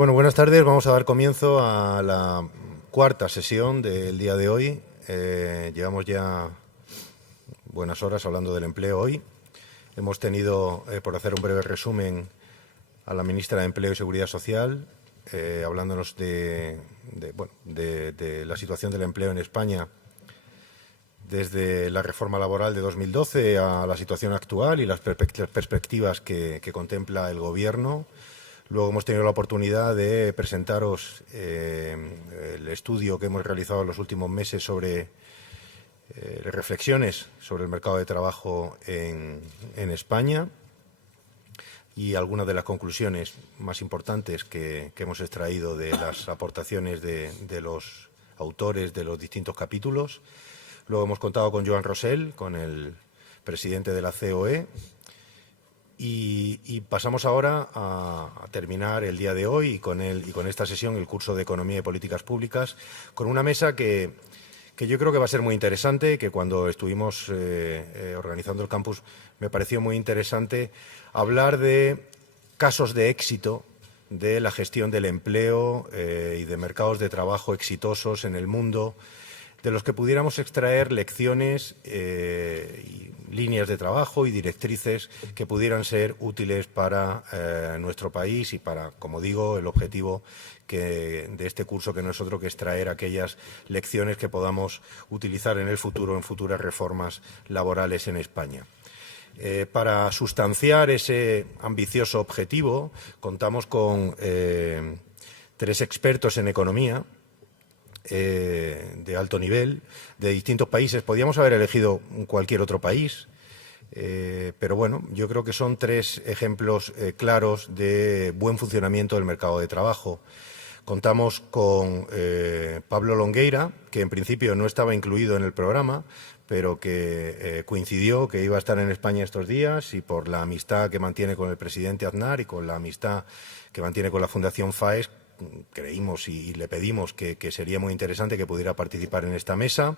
Bueno, buenas tardes. Vamos a dar comienzo a la cuarta sesión del día de hoy. Llevamos ya buenas horas hablando del empleo hoy. Hemos tenido, por hacer un breve resumen, a la ministra de Empleo y Seguridad Social, hablándonos de la situación del empleo en España desde la reforma laboral de 2012 a la situación actual y las perspectivas que contempla el Gobierno. Luego hemos tenido la oportunidad de presentaros el estudio que hemos realizado en los últimos meses sobre reflexiones sobre el mercado de trabajo en España y algunas de las conclusiones más importantes que hemos extraído de las aportaciones de los autores de los distintos capítulos. Luego hemos contado con Joan Rosell, con el presidente de la COE. Y pasamos ahora a terminar el día de hoy y con esta sesión el curso de Economía y Políticas Públicas con una mesa que yo creo que va a ser muy interesante, que cuando estuvimos organizando el campus me pareció muy interesante hablar de casos de éxito de la gestión del empleo y de mercados de trabajo exitosos en el mundo, de los que pudiéramos extraer lecciones y líneas de trabajo y directrices que pudieran ser útiles para nuestro país y para, como digo, el objetivo de este curso que no es otro que extraer aquellas lecciones que podamos utilizar en el futuro, en futuras reformas laborales en España. Para sustanciar ese ambicioso objetivo, contamos con tres expertos en economía de alto nivel, de distintos países. Podíamos haber elegido cualquier otro país, pero bueno, yo creo que son tres ejemplos claros de buen funcionamiento del mercado de trabajo. Contamos con Pablo Longueira, que en principio no estaba incluido en el programa, pero que coincidió que iba a estar en España estos días y por la amistad que mantiene con el presidente Aznar y con la amistad que mantiene con la Fundación FAES, creímos y le pedimos que sería muy interesante que pudiera participar en esta mesa,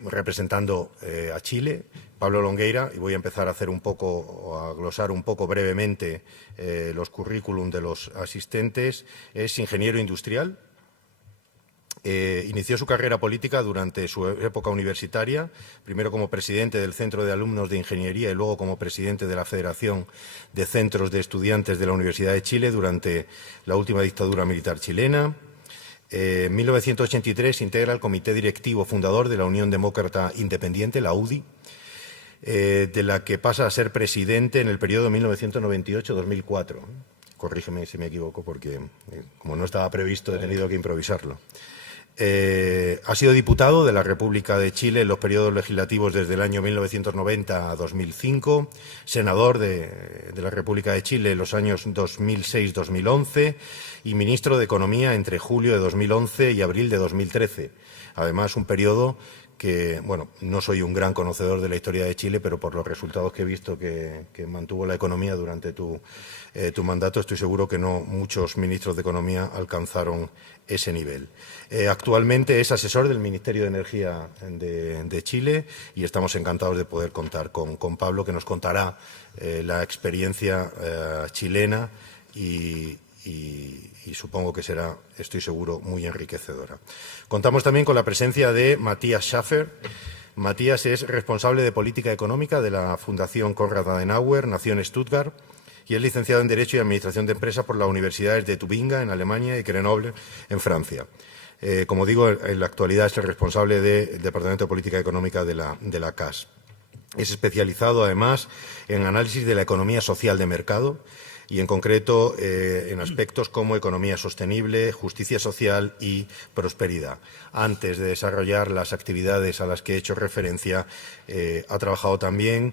representando a Chile. Pablo Longueira, y voy a empezar a hacer un poco, a glosar un poco brevemente los currículum de los asistentes, es ingeniero industrial. Inició su carrera política durante su época universitaria, primero como presidente del Centro de Alumnos de Ingeniería y luego como presidente de la Federación de Centros de Estudiantes de la Universidad de Chile durante la última dictadura militar chilena. En 1983 integra el comité directivo fundador de la Unión Demócrata Independiente, la UDI, de la que pasa a ser presidente en el periodo 1998-2004. Corrígeme si me equivoco porque, como no estaba previsto, he tenido que improvisarlo. Ha sido diputado de la República de Chile en los periodos legislativos desde el año 1990 a 2005, senador de la República de Chile en los años 2006-2011 y ministro de Economía entre julio de 2011 y abril de 2013. Además, un periodo que, bueno, no soy un gran conocedor de la historia de Chile, pero por los resultados que he visto que mantuvo la economía durante tu mandato, estoy seguro que no muchos ministros de Economía alcanzaron ese nivel. Actualmente es asesor del Ministerio de Energía de Chile y estamos encantados de poder contar con Pablo, que nos contará la experiencia chilena y supongo que será, estoy seguro, muy enriquecedora. Contamos también con la presencia de Matías Schaffer. Matías es responsable de política económica de la Fundación Konrad Adenauer, nació en Stuttgart, y es licenciado en Derecho y Administración de Empresas por las universidades de Tubinga, en Alemania, y Grenoble, en Francia. Como digo, en la actualidad es el responsable del Departamento de Política Económica de la CAS. Es especializado, además, en análisis de la economía social de mercado, y en concreto en aspectos como economía sostenible, justicia social y prosperidad. Antes de desarrollar las actividades a las que he hecho referencia, ha trabajado también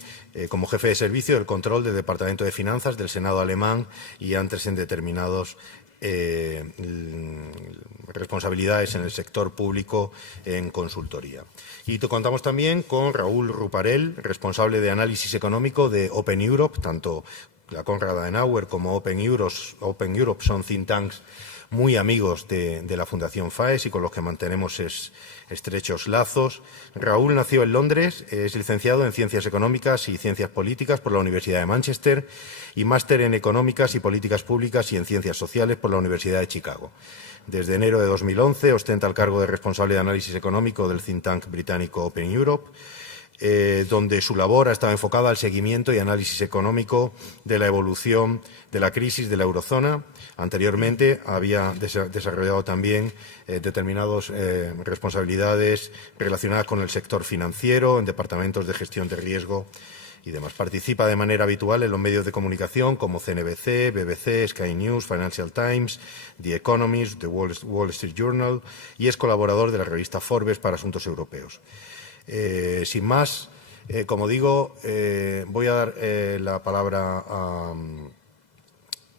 como jefe de servicio del control del Departamento de Finanzas del Senado alemán y antes en determinados responsabilidades en el sector público en consultoría. Y contamos también con Raúl Ruparel, responsable de análisis económico de Open Europe, tanto la Konrad Adenauer como Open Europe son think tanks muy amigos de la Fundación FAES y con los que mantenemos estrechos lazos. Raúl nació en Londres, es licenciado en Ciencias Económicas y Ciencias Políticas por la Universidad de Manchester y máster en Económicas y Políticas Públicas y en Ciencias Sociales por la Universidad de Chicago. Desde enero de 2011 ostenta el cargo de responsable de análisis económico del think tank británico Open Europe, donde su labor ha estado enfocada al seguimiento y análisis económico de la evolución de la crisis de la eurozona. Anteriormente había desarrollado también determinadas responsabilidades relacionadas con el sector financiero, en departamentos de gestión de riesgo y demás. Participa de manera habitual en los medios de comunicación como CNBC, BBC, Sky News, Financial Times, The Economist, The Wall Street Journal y es colaborador de la revista Forbes para asuntos europeos. Sin más, como digo, voy a dar la palabra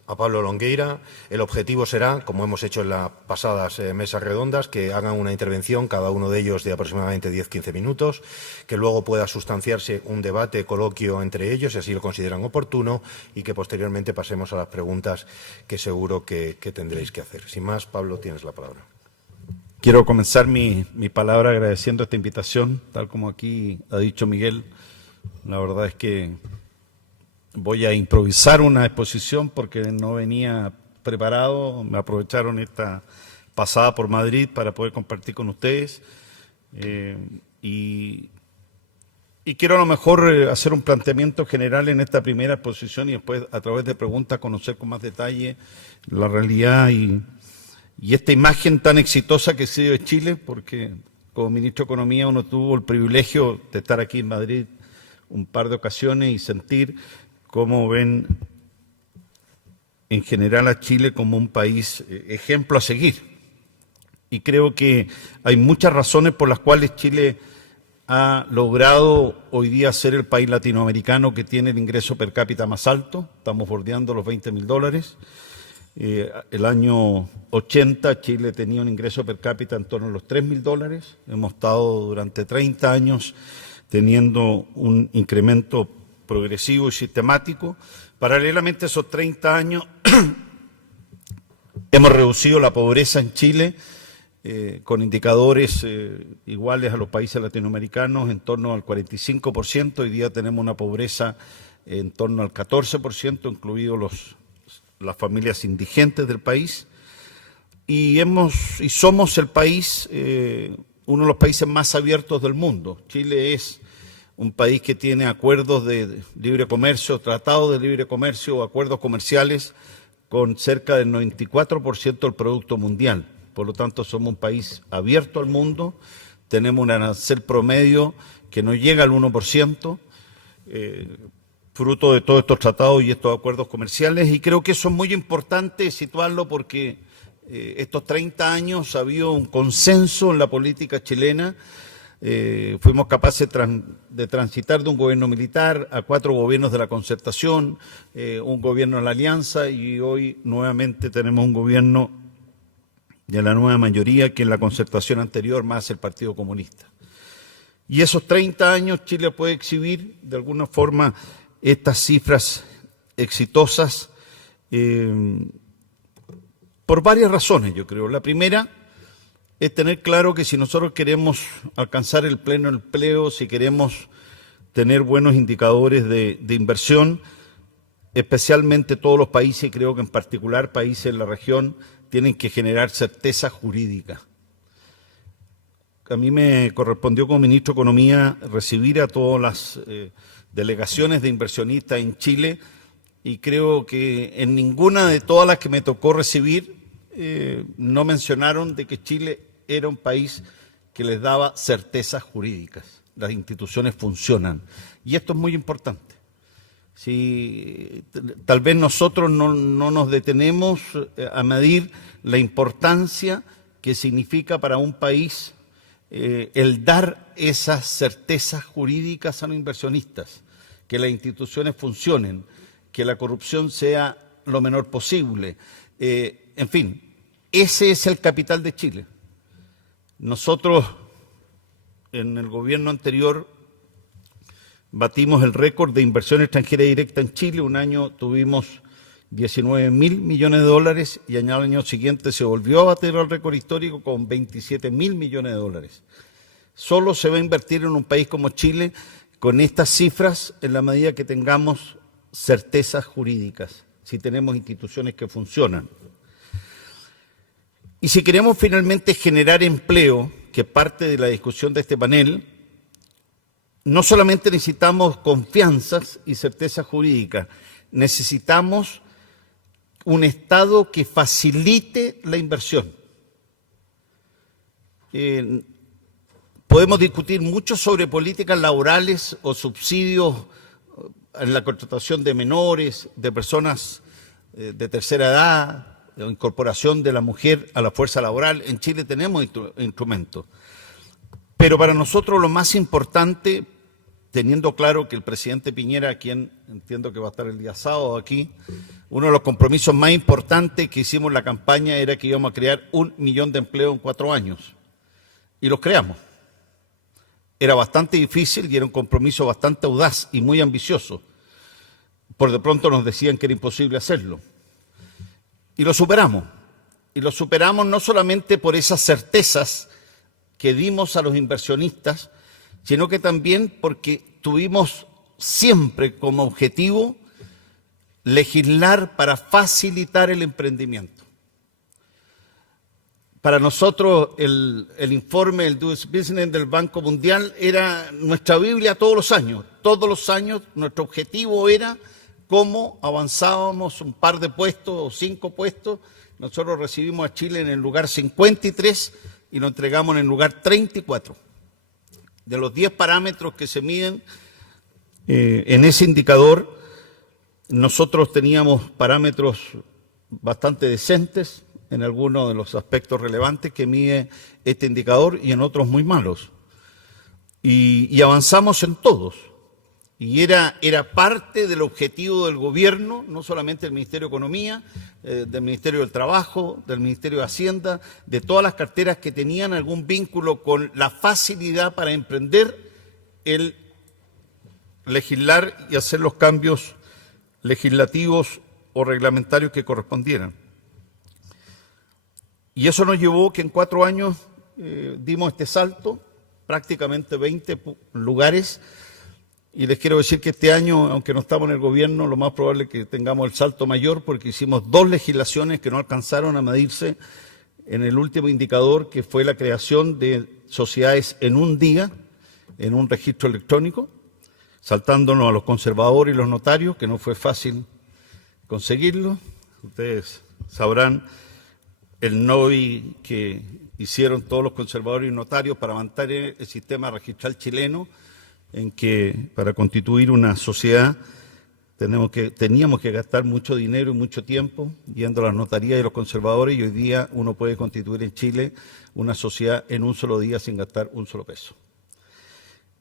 a Pablo Longueira. El objetivo será, como hemos hecho en las pasadas mesas redondas, que hagan una intervención, cada uno de ellos de aproximadamente 10-15 minutos, que luego pueda sustanciarse un debate, coloquio entre ellos, si así lo consideran oportuno, y que posteriormente pasemos a las preguntas que seguro que tendréis que hacer. Sin más, Pablo, tienes la palabra. Quiero comenzar mi palabra agradeciendo esta invitación, tal como aquí ha dicho Miguel. La verdad es que voy a improvisar una exposición porque no venía preparado. Me aprovecharon esta pasada por Madrid para poder compartir con ustedes. Y quiero a lo mejor hacer un planteamiento general en esta primera exposición y después a través de preguntas conocer con más detalle la realidad y esta imagen tan exitosa que se dio de Chile, porque como ministro de Economía uno tuvo el privilegio de estar aquí en Madrid un par de ocasiones y sentir cómo ven en general a Chile como un país ejemplo a seguir. Y creo que hay muchas razones por las cuales Chile ha logrado hoy día ser el país latinoamericano que tiene el ingreso per cápita más alto. Estamos bordeando los $20.000. El año 80 Chile tenía un ingreso per cápita en torno a los $3.000. Hemos estado durante 30 años teniendo un incremento progresivo y sistemático. Paralelamente a esos 30 años hemos reducido la pobreza en Chile con indicadores iguales a los países latinoamericanos en torno al 45%. Hoy día tenemos una pobreza en torno al 14%, incluidos las familias indigentes del país, y somos el país, uno de los países más abiertos del mundo. Chile es un país que tiene acuerdos de libre comercio, tratados de libre comercio o acuerdos comerciales con cerca del 94% del producto mundial. Por lo tanto, somos un país abierto al mundo, tenemos un arancel promedio que no llega al 1%, fruto de todos estos tratados y estos acuerdos comerciales, y creo que eso es muy importante situarlo porque estos 30 años ha habido un consenso en la política chilena. Fuimos capaces de transitar de un gobierno militar a 4 gobiernos de la concertación, un gobierno de la alianza, y hoy nuevamente tenemos un gobierno de la nueva mayoría que en la concertación anterior más el Partido Comunista. Y esos 30 años Chile puede exhibir de alguna forma estas cifras exitosas por varias razones, yo creo. La primera es tener claro que si nosotros queremos alcanzar el pleno empleo, si queremos tener buenos indicadores de inversión, especialmente todos los países, y creo que en particular países de la región, tienen que generar certeza jurídica. A mí me correspondió como ministro de Economía recibir a todas las delegaciones de inversionistas en Chile, y creo que en ninguna de todas las que me tocó recibir no mencionaron de que Chile era un país que les daba certezas jurídicas. Las instituciones funcionan y esto es muy importante. Si tal vez nosotros no nos detenemos a medir la importancia que significa para un país el dar esas certezas jurídicas a los inversionistas, que las instituciones funcionen, que la corrupción sea lo menor posible. En fin, ese es el capital de Chile. Nosotros en el gobierno anterior batimos el récord de inversión extranjera directa en Chile. Un año tuvimos 19.000 millones de dólares, y al año siguiente se volvió a bater el récord histórico con 27.000 millones de dólares. Solo se va a invertir en un país como Chile con estas cifras en la medida que tengamos certezas jurídicas, si tenemos instituciones que funcionan. Y si queremos finalmente generar empleo, que parte de la discusión de este panel, no solamente necesitamos confianzas y certezas jurídicas, necesitamos un Estado que facilite la inversión. Podemos discutir mucho sobre políticas laborales o subsidios en la contratación de menores, de personas de tercera edad, la incorporación de la mujer a la fuerza laboral. En Chile tenemos instrumentos. Pero para nosotros lo más importante, teniendo claro que el presidente Piñera, a quien entiendo que va a estar el día sábado aquí, uno de los compromisos más importantes que hicimos en la campaña era que íbamos a crear 1 millón de empleos en 4 años. Y los creamos. Era bastante difícil y era un compromiso bastante audaz y muy ambicioso. Por de pronto nos decían que era imposible hacerlo. Y lo superamos. Y lo superamos no solamente por esas certezas que dimos a los inversionistas, sino que también porque tuvimos siempre como objetivo legislar para facilitar el emprendimiento. Para nosotros el informe, el Doing Business del Banco Mundial era nuestra Biblia todos los años. Todos los años nuestro objetivo era cómo avanzábamos un par de puestos o 5 puestos. Nosotros recibimos a Chile en el lugar 53 y lo entregamos en el lugar 34. De los 10 parámetros que se miden en ese indicador, nosotros teníamos parámetros bastante decentes en algunos de los aspectos relevantes que mide este indicador y en otros muy malos. Y avanzamos en todos. Y era parte del objetivo del gobierno, no solamente del Ministerio de Economía, del Ministerio del Trabajo, del Ministerio de Hacienda, de todas las carteras que tenían algún vínculo con la facilidad para emprender, el legislar y hacer los cambios legislativos o reglamentarios que correspondieran. Y eso nos llevó que en 4 años dimos este salto, prácticamente 20 lugares. Y les quiero decir que este año, aunque no estamos en el gobierno, lo más probable es que tengamos el salto mayor porque hicimos 2 legislaciones que no alcanzaron a medirse en el último indicador, que fue la creación de sociedades en un día, en un registro electrónico, saltándonos a los conservadores y los notarios, que no fue fácil conseguirlo. Ustedes sabrán el NOI que hicieron todos los conservadores y notarios para mantener el sistema registral chileno, en que para constituir una sociedad teníamos que gastar mucho dinero y mucho tiempo yendo a las notarías y los conservadores, y hoy día uno puede constituir en Chile una sociedad en un solo día sin gastar un solo peso.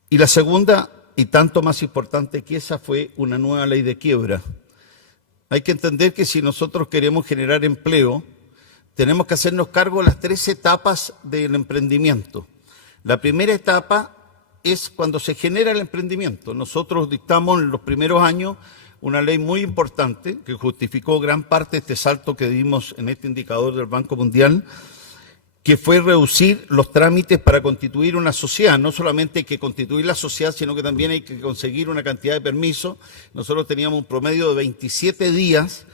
Y la segunda, y tanto más importante que esa, fue una nueva ley de quiebra. Hay que entender que si nosotros queremos generar empleo, tenemos que hacernos cargo de las 3 etapas del emprendimiento. La primera etapa es cuando se genera el emprendimiento. Nosotros dictamos en los primeros años una ley muy importante que justificó gran parte de este salto que dimos en este indicador del Banco Mundial, que fue reducir los trámites para constituir una sociedad. No solamente hay que constituir la sociedad, sino que también hay que conseguir una cantidad de permisos. Nosotros teníamos un promedio de 27 días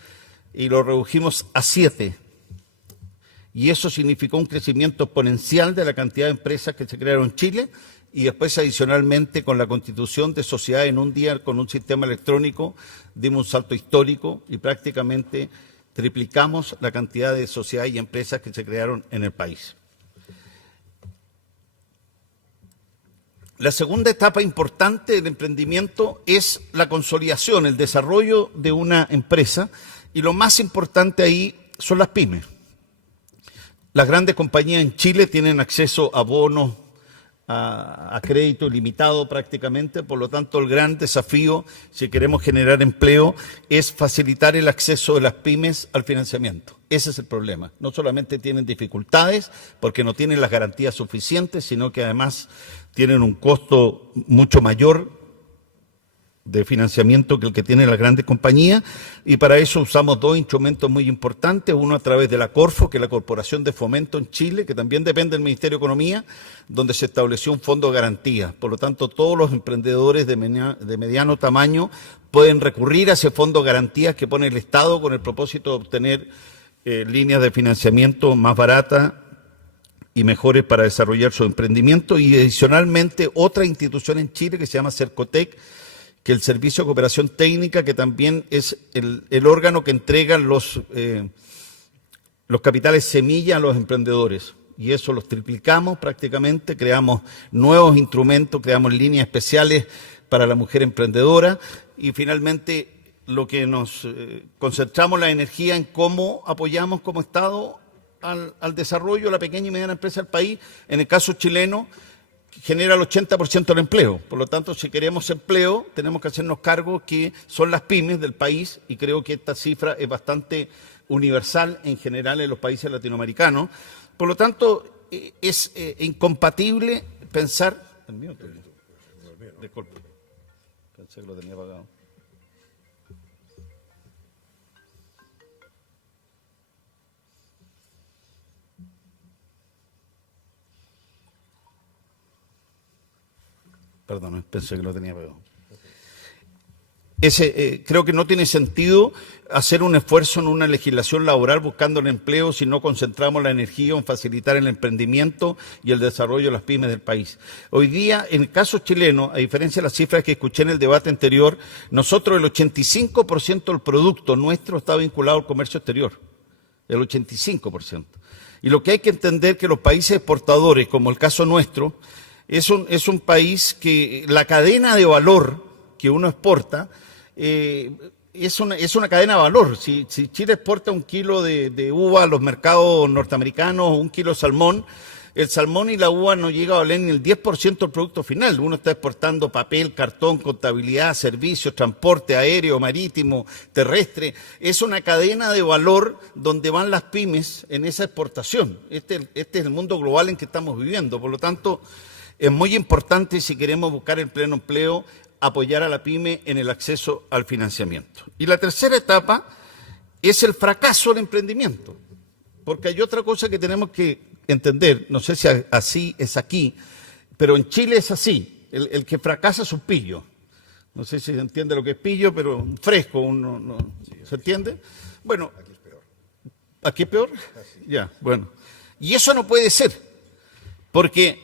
y lo redujimos a 7. Y eso significó un crecimiento exponencial de la cantidad de empresas que se crearon en Chile. Y después, adicionalmente, con la constitución de sociedades en un día con un sistema electrónico, dimos un salto histórico y prácticamente triplicamos la cantidad de sociedades y empresas que se crearon en el país. La segunda etapa importante del emprendimiento es la consolidación, el desarrollo de una empresa, y lo más importante ahí son las pymes. Las grandes compañías en Chile tienen acceso a bonos, a crédito ilimitado prácticamente, por lo tanto el gran desafío, si queremos generar empleo, es facilitar el acceso de las pymes al financiamiento. Ese es el problema. No solamente tienen dificultades porque no tienen las garantías suficientes, sino que además tienen un costo mucho mayor de financiamiento que el que tienen las grandes compañías, y para eso usamos dos instrumentos muy importantes, uno a través de la Corfo, que es la Corporación de Fomento en Chile, que también depende del Ministerio de Economía, donde se estableció un fondo de garantía. Por lo tanto, todos los emprendedores de mediano tamaño pueden recurrir a ese fondo de garantías que pone el Estado con el propósito de obtener líneas de financiamiento más baratas y mejores para desarrollar su emprendimiento. Y adicionalmente, otra institución en Chile que se llama Cercotec, que el Servicio de Cooperación Técnica, que también es el órgano que entrega los capitales semilla a los emprendedores. Y eso los triplicamos prácticamente, creamos nuevos instrumentos, creamos líneas especiales para la mujer emprendedora y finalmente lo que nos concentramos la energía en cómo apoyamos como Estado al desarrollo de la pequeña y mediana empresa del país. En el caso chileno, genera el 80% del empleo. Por lo tanto, si queremos empleo, tenemos que hacernos cargo que son las pymes del país, y creo que esta cifra es bastante universal en general en los países latinoamericanos. Por lo tanto, es incompatible pensar... Disculpe, pensé que lo tenía apagado. Perdón, pensé que lo tenía pegado. Creo que no tiene sentido hacer un esfuerzo en una legislación laboral buscando el empleo si no concentramos la energía en facilitar el emprendimiento y el desarrollo de las pymes del país. Hoy día, en el caso chileno, a diferencia de las cifras que escuché en el debate anterior, nosotros el 85% del producto nuestro está vinculado al comercio exterior. El 85%. Y lo que hay que entender es que los países exportadores, como el caso nuestro, es un país que la cadena de valor que uno exporta es una cadena de valor. Si Chile exporta 1 kilo de uva a los mercados norteamericanos, 1 kilo de salmón, el salmón y la uva no llega a valer ni el 10% del producto final. Uno está exportando papel, cartón, contabilidad, servicios, transporte aéreo, marítimo, terrestre. Es una cadena de valor donde van las pymes en esa exportación. Este es el mundo global en que estamos viviendo. Por lo tanto, es muy importante, si queremos buscar el pleno empleo, apoyar a la pyme en el acceso al financiamiento. Y la tercera etapa es el fracaso del emprendimiento, porque hay otra cosa que tenemos que entender, no sé si así es aquí, pero en Chile es así, el que fracasa es un pillo. No sé si se entiende lo que es pillo, pero un fresco, ¿se entiende? Bueno, aquí es peor. ¿Aquí es peor? Ya, bueno. Y eso no puede ser, porque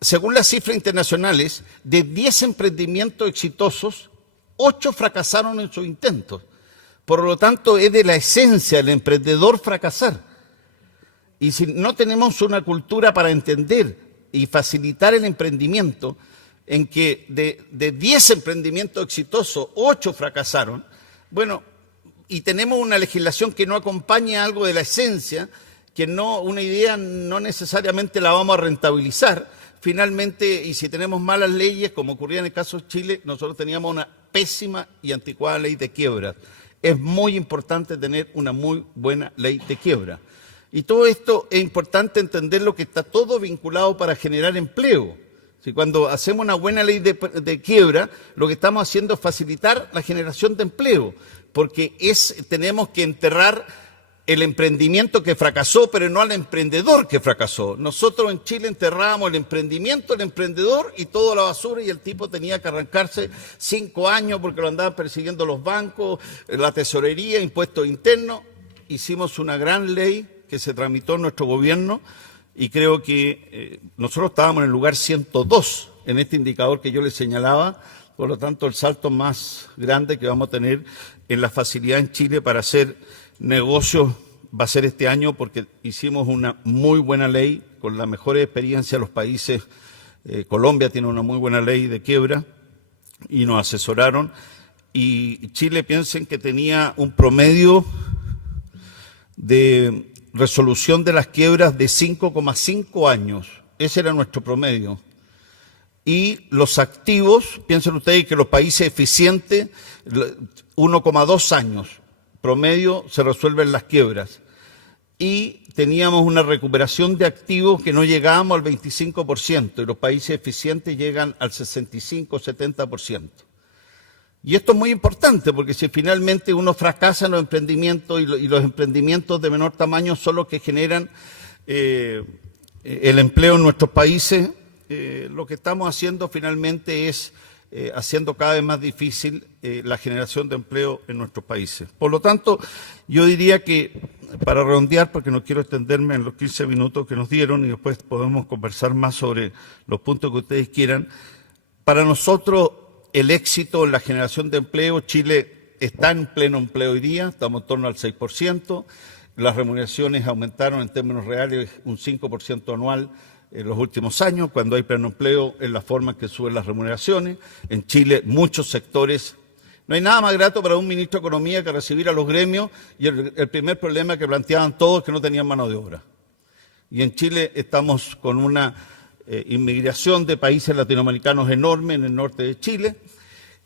según las cifras internacionales, de 10 emprendimientos exitosos, 8 fracasaron en sus intentos. Por lo tanto, es de la esencia del emprendedor fracasar. Y si no tenemos una cultura para entender y facilitar el emprendimiento, en que de 10 emprendimientos exitosos, 8 fracasaron, bueno, y tenemos una legislación que no acompaña algo de la esencia, que una idea no necesariamente la vamos a rentabilizar. Finalmente, y si tenemos malas leyes, como ocurría en el caso de Chile, nosotros teníamos una pésima y anticuada ley de quiebra. Es muy importante tener una muy buena ley de quiebra. Y todo esto es importante entenderlo, que está todo vinculado para generar empleo. Si cuando hacemos una buena ley de quiebra, lo que estamos haciendo es facilitar la generación de empleo, porque tenemos que enterrar el emprendimiento que fracasó, pero no al emprendedor que fracasó. Nosotros en Chile enterrábamos el emprendimiento, el emprendedor y toda la basura, y el tipo tenía que arrancarse 5 años porque lo andaban persiguiendo los bancos, la tesorería, impuestos internos. Hicimos una gran ley que se tramitó en nuestro gobierno y creo que nosotros estábamos en el lugar 102 en este indicador que yo les señalaba. Por lo tanto, el salto más grande que vamos a tener en la facilidad en Chile para hacer negocios va a ser este año, porque hicimos una muy buena ley con la mejor experiencia de los países. Colombia tiene una muy buena ley de quiebra y nos asesoraron. Y Chile, piensen que tenía un promedio de resolución de las quiebras de 5,5 años. Ese era nuestro promedio. Y los activos, piensen ustedes que los países eficientes, 1,2 años promedio se resuelven las quiebras. Y teníamos una recuperación de activos que no llegábamos al 25%, y los países eficientes llegan al 65-70%. Y esto es muy importante porque si finalmente uno fracasa en los emprendimientos y los emprendimientos de menor tamaño son los que generan el empleo en nuestros países, lo que estamos haciendo finalmente es haciendo cada vez más difícil la generación de empleo en nuestros países. Por lo tanto, yo diría que, para redondear, porque no quiero extenderme en los 15 minutos que nos dieron y después podemos conversar más sobre los puntos que ustedes quieran, para nosotros el éxito en la generación de empleo, Chile está en pleno empleo hoy día, estamos en torno al 6%, las remuneraciones aumentaron en términos reales un 5% anual en los últimos años. Cuando hay pleno empleo es la forma en que suben las remuneraciones. En Chile muchos sectores, no hay nada más grato para un ministro de Economía que recibir a los gremios y el primer problema que planteaban todos es que no tenían mano de obra. Y en Chile estamos con una inmigración de países latinoamericanos enorme en el norte de Chile,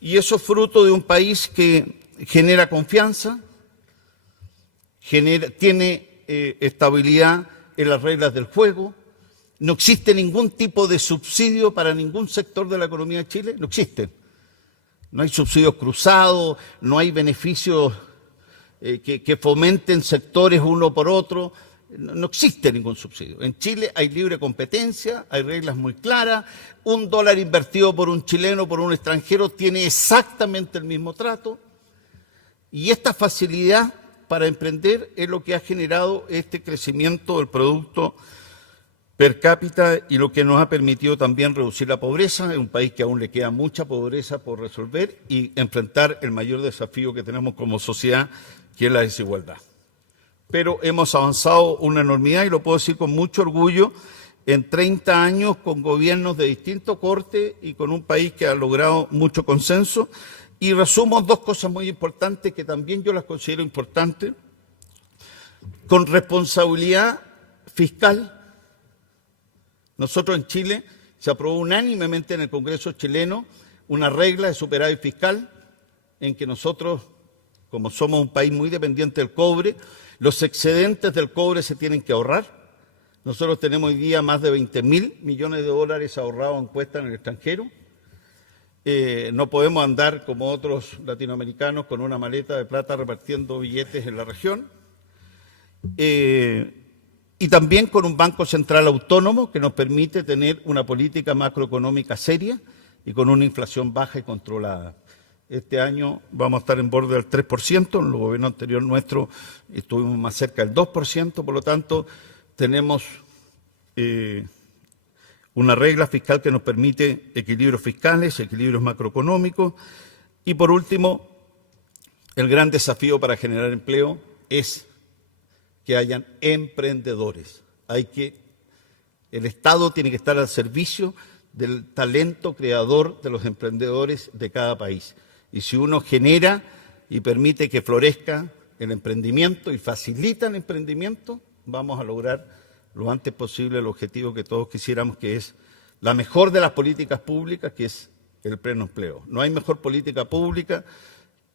y eso es fruto de un país que genera confianza, tiene estabilidad en las reglas del juego, no existe ningún tipo de subsidio para ningún sector de la economía de Chile, no existe. No hay subsidios cruzados, no hay beneficios que fomenten sectores uno por otro. No existe ningún subsidio. En Chile hay libre competencia, hay reglas muy claras. $1 invertido por un chileno, por un extranjero, tiene exactamente el mismo trato. Y esta facilidad para emprender es lo que ha generado este crecimiento del producto per cápita y lo que nos ha permitido también reducir la pobreza. Es un país que aún le queda mucha pobreza por resolver y enfrentar el mayor desafío que tenemos como sociedad, que es la desigualdad. Pero hemos avanzado una enormidad, y lo puedo decir con mucho orgullo, en 30 años con gobiernos de distinto corte y con un país que ha logrado mucho consenso. Y resumo dos cosas muy importantes que también yo las considero importantes. Con responsabilidad fiscal, nosotros en Chile se aprobó unánimemente en el Congreso chileno una regla de superávit fiscal en que nosotros, como somos un país muy dependiente del cobre, los excedentes del cobre se tienen que ahorrar. Nosotros tenemos hoy día más de $20.000 millones ahorrados en cuentas en el extranjero. No podemos andar como otros latinoamericanos con una maleta de plata repartiendo billetes en la región. Y también con un Banco Central autónomo que nos permite tener una política macroeconómica seria y con una inflación baja y controlada. Este año vamos a estar en borde del 3%, en el gobierno anterior nuestro estuvimos más cerca del 2%, por lo tanto tenemos una regla fiscal que nos permite equilibrios fiscales, equilibrios macroeconómicos. Y por último, el gran desafío para generar empleo es que hayan emprendedores. El Estado tiene que estar al servicio del talento creador de los emprendedores de cada país. Y si uno genera y permite que florezca el emprendimiento y facilita el emprendimiento, vamos a lograr lo antes posible el objetivo que todos quisiéramos, que es la mejor de las políticas públicas, que es el pleno empleo. No hay mejor política pública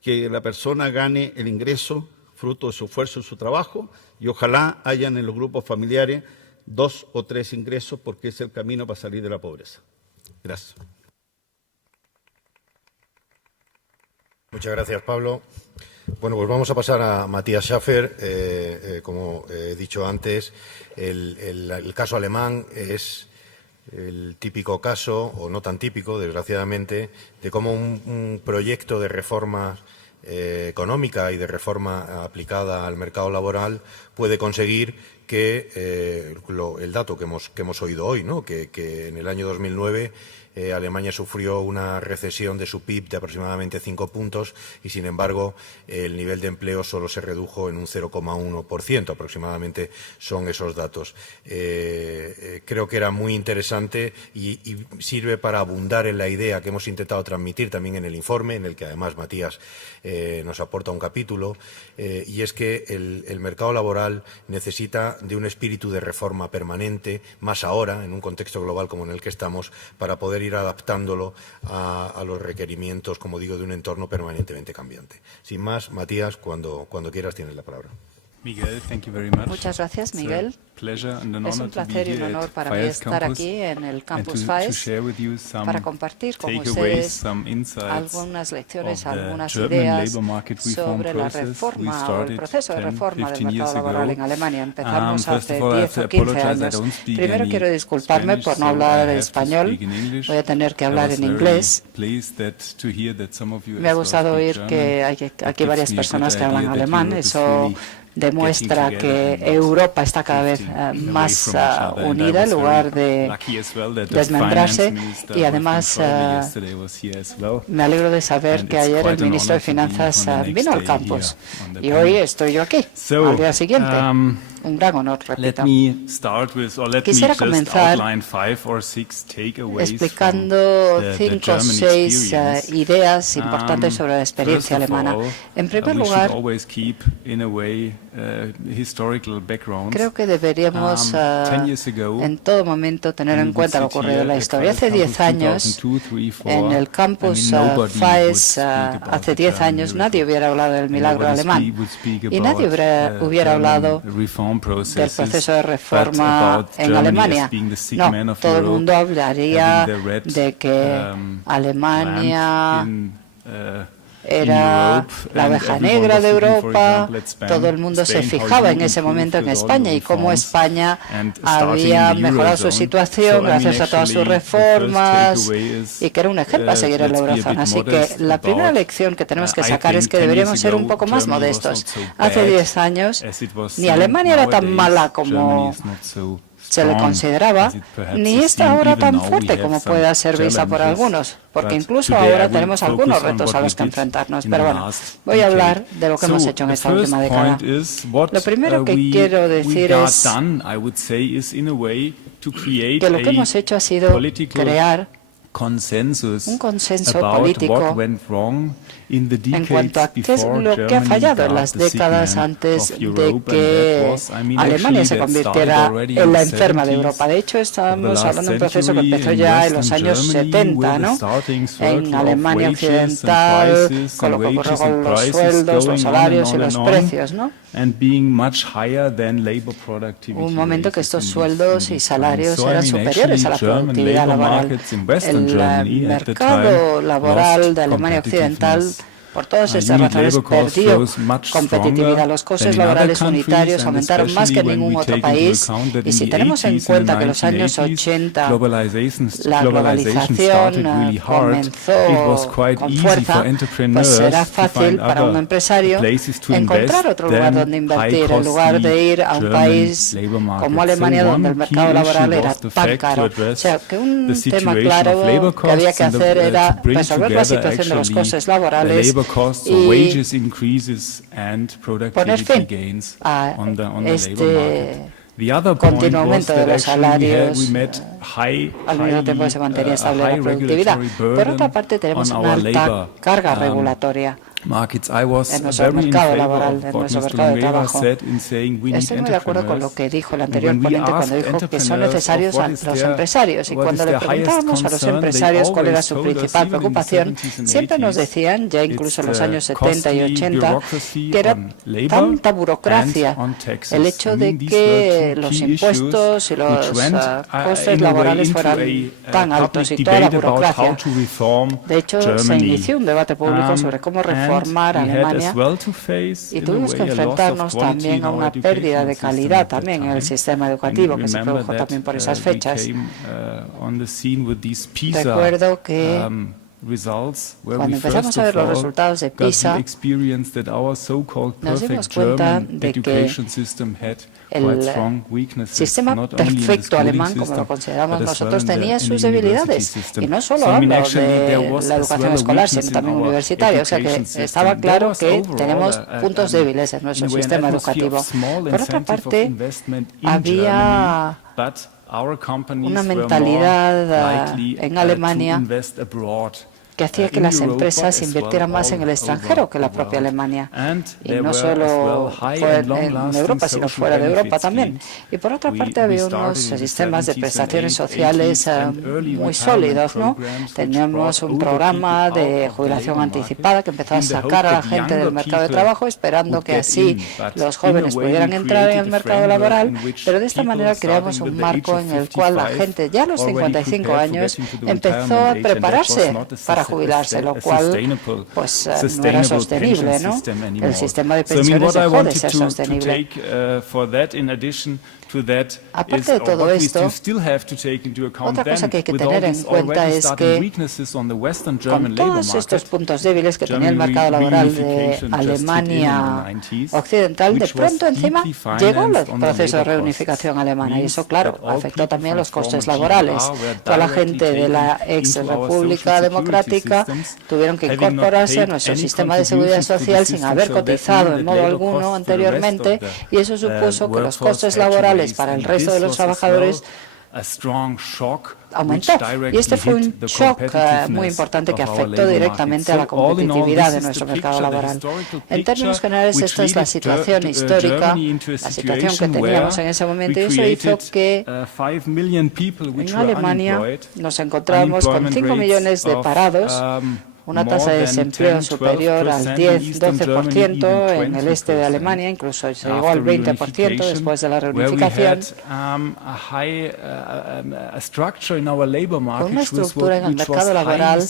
que la persona gane el ingreso fruto de su esfuerzo y su trabajo, y ojalá hayan en los grupos familiares 2 o 3 ingresos, porque es el camino para salir de la pobreza. Gracias. Muchas gracias, Pablo. Bueno, pues vamos a pasar a Matías Schäfer. Como he dicho antes, el caso alemán es el típico caso, o no tan típico, desgraciadamente, de cómo un proyecto de reforma económica y de reforma aplicada al mercado laboral puede conseguir que el dato que hemos oído hoy, ¿no? que en el año 2009 Alemania sufrió una recesión de su PIB de aproximadamente 5 puntos y, sin embargo, el nivel de empleo solo se redujo en un 0,1%. Aproximadamente son esos datos. Creo que era muy interesante y sirve para abundar en la idea que hemos intentado transmitir también en el informe, en el que además Matías nos aporta un capítulo, y es que el mercado laboral necesita de un espíritu de reforma permanente, más ahora, en un contexto global como en el que estamos, para poder ir adaptándolo a los requerimientos, como digo, de un entorno permanentemente cambiante. Sin más, Matías, cuando quieras tienes la palabra. Miguel, thank you very much. Muchas gracias, Miguel. Es un placer y un honor para mí estar aquí en el Campus FAES para compartir con ustedes algunas lecciones, algunas ideas sobre la reforma o el proceso de reforma del mercado laboral en Alemania. Empezamos hace 10 o 15 años. Primero quiero disculparme por no hablar español. Voy a tener que hablar en inglés. Me ha gustado oír que hay aquí varias personas que hablan alemán. Eso demuestra que Europa está cada vez más unida en lugar de desmembrarse, y además me alegro de saber que ayer el ministro de Finanzas vino al campus y hoy estoy yo aquí, al día siguiente. Un gran honor, repito. Quisiera comenzar explicando 5 o 6 ideas importantes sobre la experiencia alemana. En primer lugar, creo que deberíamos en todo momento tener en cuenta lo ocurrido en la historia. Hace 10 años, en el campus FAES, hace 10 años, nadie hubiera hablado del milagro alemán y nadie hubiera hablado del proceso de reforma en Alemania. No, todo el mundo hablaría de que Alemania era la oveja negra de Europa. Todo el mundo se fijaba en ese momento en España y cómo España había mejorado su situación gracias a todas sus reformas y que era un ejemplo a seguir en la eurozona. Así que la primera lección que tenemos que sacar es que deberíamos ser un poco más modestos. Hace 10 años ni Alemania era tan mala como se le consideraba, ni está ahora tan fuerte como pueda ser vista por algunos, porque incluso ahora tenemos algunos retos a los que enfrentarnos. Pero bueno, voy a hablar de lo que hemos hecho en esta última década. Lo primero que quiero decir es que lo que hemos hecho ha sido crear un consenso político en cuanto a qué es lo que ha fallado en las décadas antes de que Alemania se convirtiera en la enferma de Europa. De hecho, estamos hablando de un proceso que empezó ya en los años 70, ¿no? En Alemania Occidental, con lo que ocurrió con los sueldos, los salarios y los precios, ¿no? Un momento que estos sueldos y salarios eran superiores a la productividad laboral. El mercado laboral de Alemania Occidental, por todas estas razones, perdió competitividad. Los costes laborales unitarios aumentaron más que en ningún otro país. Y si tenemos en cuenta que en los años 80 la globalización comenzó con fuerza, pues será fácil para un empresario encontrar otro lugar donde invertir, en lugar de ir a un país como Alemania, donde el mercado laboral era tan caro. O sea, que un tema claro que había que hacer era resolver la situación de los costes laborales y poner fin a continuo aumento de los salarios al mismo tiempo que se mantenía estable la productividad. Por otra parte, tenemos una alta carga regulatoria en nuestro mercado laboral, en nuestro mercado de trabajo. Estoy muy de acuerdo con lo que dijo el anterior ponente cuando dijo que son necesarios los empresarios. Y cuando le preguntábamos a los empresarios cuál era su principal preocupación, siempre nos decían, ya incluso en los años 70 y 80, que era tanta burocracia, el hecho de que los impuestos y los costes laborales fueran tan altos y toda la burocracia. De hecho, se inició un debate público sobre cómo reformar Alemania y tuvimos que enfrentarnos también a una pérdida de calidad también en el sistema educativo que se produjo también por esas fechas. Recuerdo que cuando empezamos a ver los resultados de PISA, nos dimos cuenta de que el sistema perfecto alemán, como lo consideramos nosotros, tenía sus debilidades. Y no solo hablo de la educación escolar, sino también universitaria. O sea que estaba claro que tenemos puntos débiles en nuestro sistema educativo. Por otra parte, había una mentalidad en Alemania que hacía que las empresas invirtieran más en el extranjero que la propia Alemania. Y no solo fue en Europa, sino fuera de Europa también. Y por otra parte había unos sistemas de prestaciones sociales muy sólidos, ¿no? Teníamos un programa de jubilación anticipada que empezó a sacar a la gente del mercado de trabajo, esperando que así los jóvenes pudieran entrar en el mercado laboral, pero de esta manera creamos un marco en el cual la gente ya a los 55 años empezó a prepararse para jubilarse, lo cual pues no era sostenible, ¿no? El sistema de pensiones dejó de ser sostenible. Aparte de todo esto, otra cosa que hay que tener en cuenta es que con todos estos puntos débiles que tenía el mercado laboral de Alemania Occidental, de pronto encima llegó el proceso de reunificación alemana y eso, claro, afectó también los costes laborales. Toda la gente de la ex República Democrática tuvieron que incorporarse a nuestro sistema de seguridad social sin haber cotizado en modo alguno anteriormente y eso supuso que los costes laborales para el resto de los trabajadores aumentó. Y este fue un shock muy importante que afectó directamente a la competitividad de nuestro mercado laboral. En términos generales, esta es la situación histórica, la situación que teníamos en ese momento, y eso hizo que en Alemania nos encontrábamos con 5 millones de parados, una tasa de desempleo superior al 10-12% en el este de Alemania, incluso se llegó al 20% después de la reunificación, con una estructura en el mercado laboral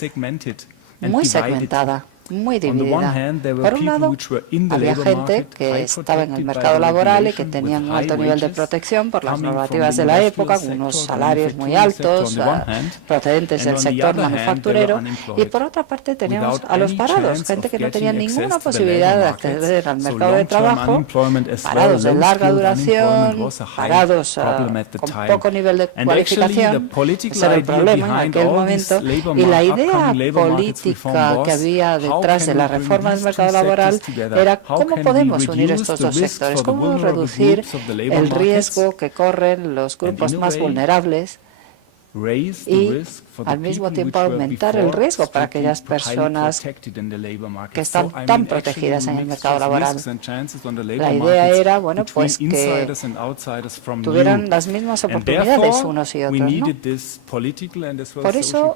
muy segmentada, muy dividida. Por un lado, había gente que estaba en el mercado laboral y que tenían un alto nivel de protección por las normativas de la época, con unos salarios muy altos, procedentes del sector manufacturero, y por otra parte teníamos a los parados, gente que no tenía ninguna posibilidad de acceder al mercado de trabajo, parados de larga duración, parados con poco nivel de cualificación. Ese era el problema en aquel momento, y la idea política que había detrás de la reforma del mercado laboral era cómo podemos unir estos dos sectores, cómo reducir el riesgo que corren los grupos más vulnerables y al mismo tiempo aumentar el riesgo para aquellas personas que están tan protegidas en el mercado laboral. La idea era, bueno, pues que tuvieran las mismas oportunidades unos y otros, ¿no? Por eso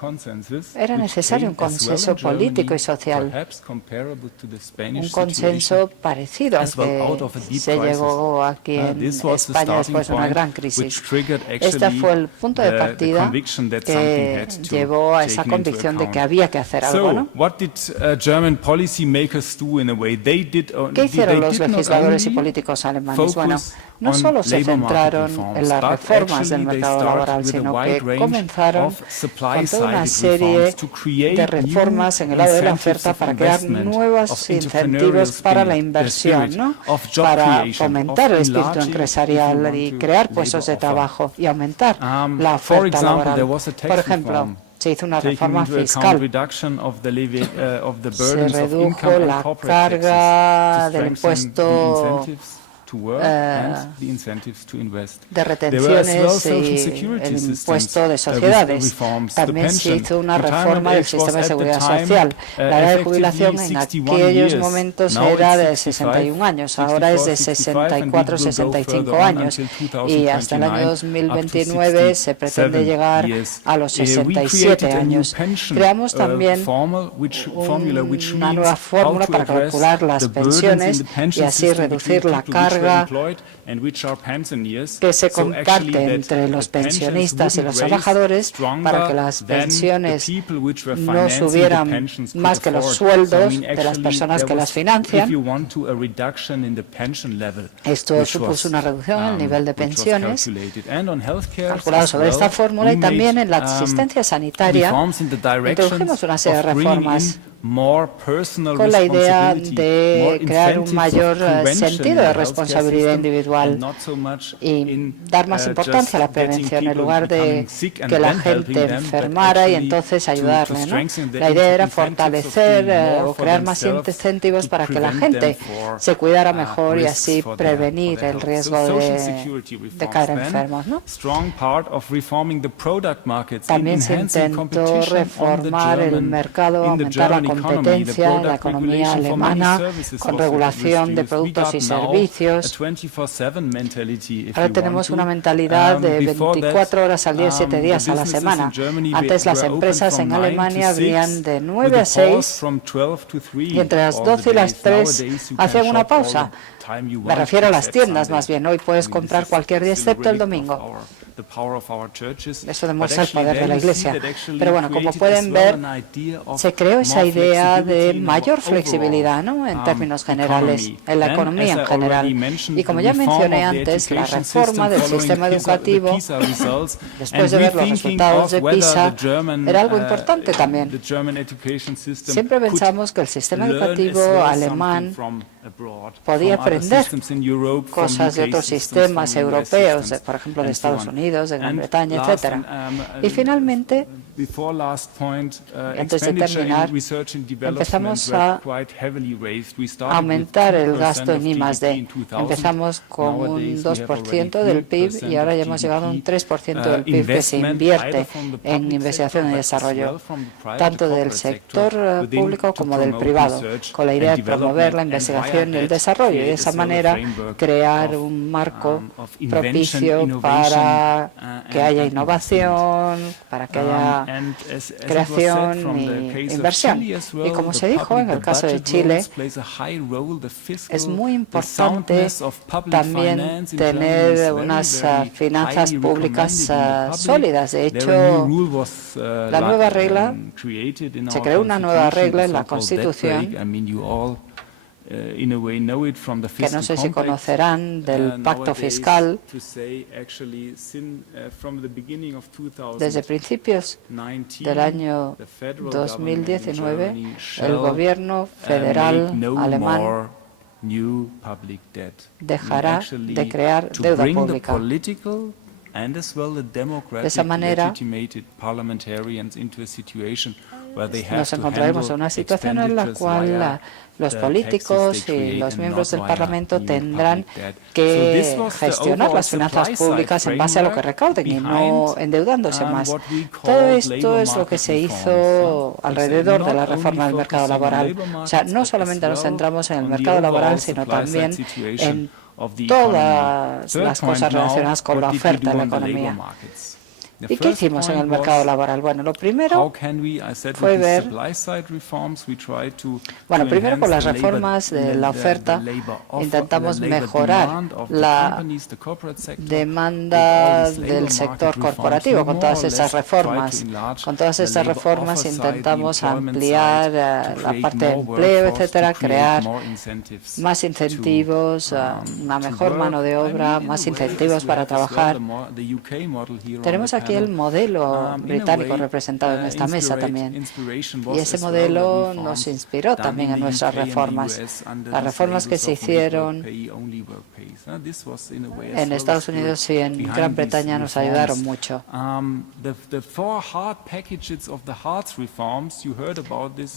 era necesario un consenso político y social, un consenso parecido al que se llegó aquí en España después de una gran crisis. Este fue el punto de partida que llevó a esa convicción de que había que hacer algo, ¿no? ¿Qué hicieron los legisladores y políticos alemanes? Bueno, no solo se centraron en las reformas del mercado laboral, sino que comenzaron con toda una serie de reformas en el lado de la oferta para crear nuevos incentivos para la inversión, ¿no? Para fomentar el espíritu empresarial y crear puestos de trabajo y aumentar la oferta laboral. Por ejemplo, se hizo una reforma fiscal, se redujo la carga del impuesto de retenciones y el impuesto de sociedades. También se hizo una reforma del sistema de seguridad social. La edad de jubilación en aquellos momentos era de 61 años, ahora es de 64-65 años y hasta el año 2029 se pretende llegar a los 67 años. Creamos también una nueva fórmula para calcular las pensiones y así reducir la carga que se comparte entre los pensionistas y los trabajadores para que las pensiones no subieran más que los sueldos de las personas que las financian. Esto supuso una reducción en el nivel de pensiones calculado sobre esta fórmula y también en la asistencia sanitaria introdujimos una serie de reformas con la idea de crear un mayor sentido de responsabilidad individual y dar más importancia a la prevención en lugar de que la gente enfermara y entonces ayudarle, ¿no? La idea era fortalecer o crear más incentivos para que la gente se cuidara mejor y así prevenir el riesgo de caer enfermos, ¿no? También se intentó reformar el mercado, aumentar la competencia en la economía alemana con regulación de productos y servicios. Ahora tenemos una mentalidad de 24 horas al día, 7 días a la semana. Antes las empresas en Alemania abrían de 9 a 6 y entre las 12 y las 3 hacían una pausa. Me refiero a las tiendas más bien. Hoy puedes comprar cualquier día excepto el domingo. Eso demuestra el poder de la Iglesia. Pero bueno, como pueden ver, se creó esa idea de mayor flexibilidad, ¿no?, en términos generales, en la economía en general. Y como ya mencioné antes, la reforma del sistema educativo, después de ver los resultados de PISA, era algo importante también. Siempre pensamos que el sistema educativo alemán podía aprender cosas de otros sistemas europeos, por ejemplo, de Estados Unidos, de Gran Bretaña, etcétera. Y finalmente, antes de terminar, empezamos a aumentar el gasto en I+D. Empezamos con un 2% del PIB y ahora ya hemos llegado a un 3% del PIB que se invierte en investigación y desarrollo, tanto del sector público como del privado, con la idea de promover la investigación y el desarrollo y de esa manera crear un marco propicio para que haya innovación, para que haya creación y inversión. Y como se dijo en el caso de Chile, es muy importante también tener unas finanzas públicas sólidas. De hecho, la nueva regla, se creó una nueva regla en la Constitución que no sé si conocerán, del pacto fiscal. Desde principios del año 2019, el gobierno federal alemán dejará de crear deuda pública. De esa manera, nos encontraremos en una situación en la cual los políticos y los miembros del Parlamento tendrán que gestionar las finanzas públicas en base a lo que recauden y no endeudándose más. Todo esto es lo que se hizo alrededor de la reforma del mercado laboral. O sea, no solamente nos centramos en el mercado laboral, sino también en todas las cosas relacionadas con la oferta en la economía. ¿Y qué hicimos en el mercado laboral? Bueno, lo primero fue ver, primero con las reformas de la oferta intentamos mejorar la demanda del sector corporativo con todas esas reformas. Con todas estas reformas intentamos ampliar la parte de empleo, etcétera, crear más incentivos, una mejor mano de obra, más incentivos para trabajar. Tenemos aquí el modelo británico representado en esta mesa también. Y ese modelo nos inspiró también en nuestras reformas. Las reformas que se hicieron en Estados Unidos y en Gran Bretaña nos ayudaron mucho.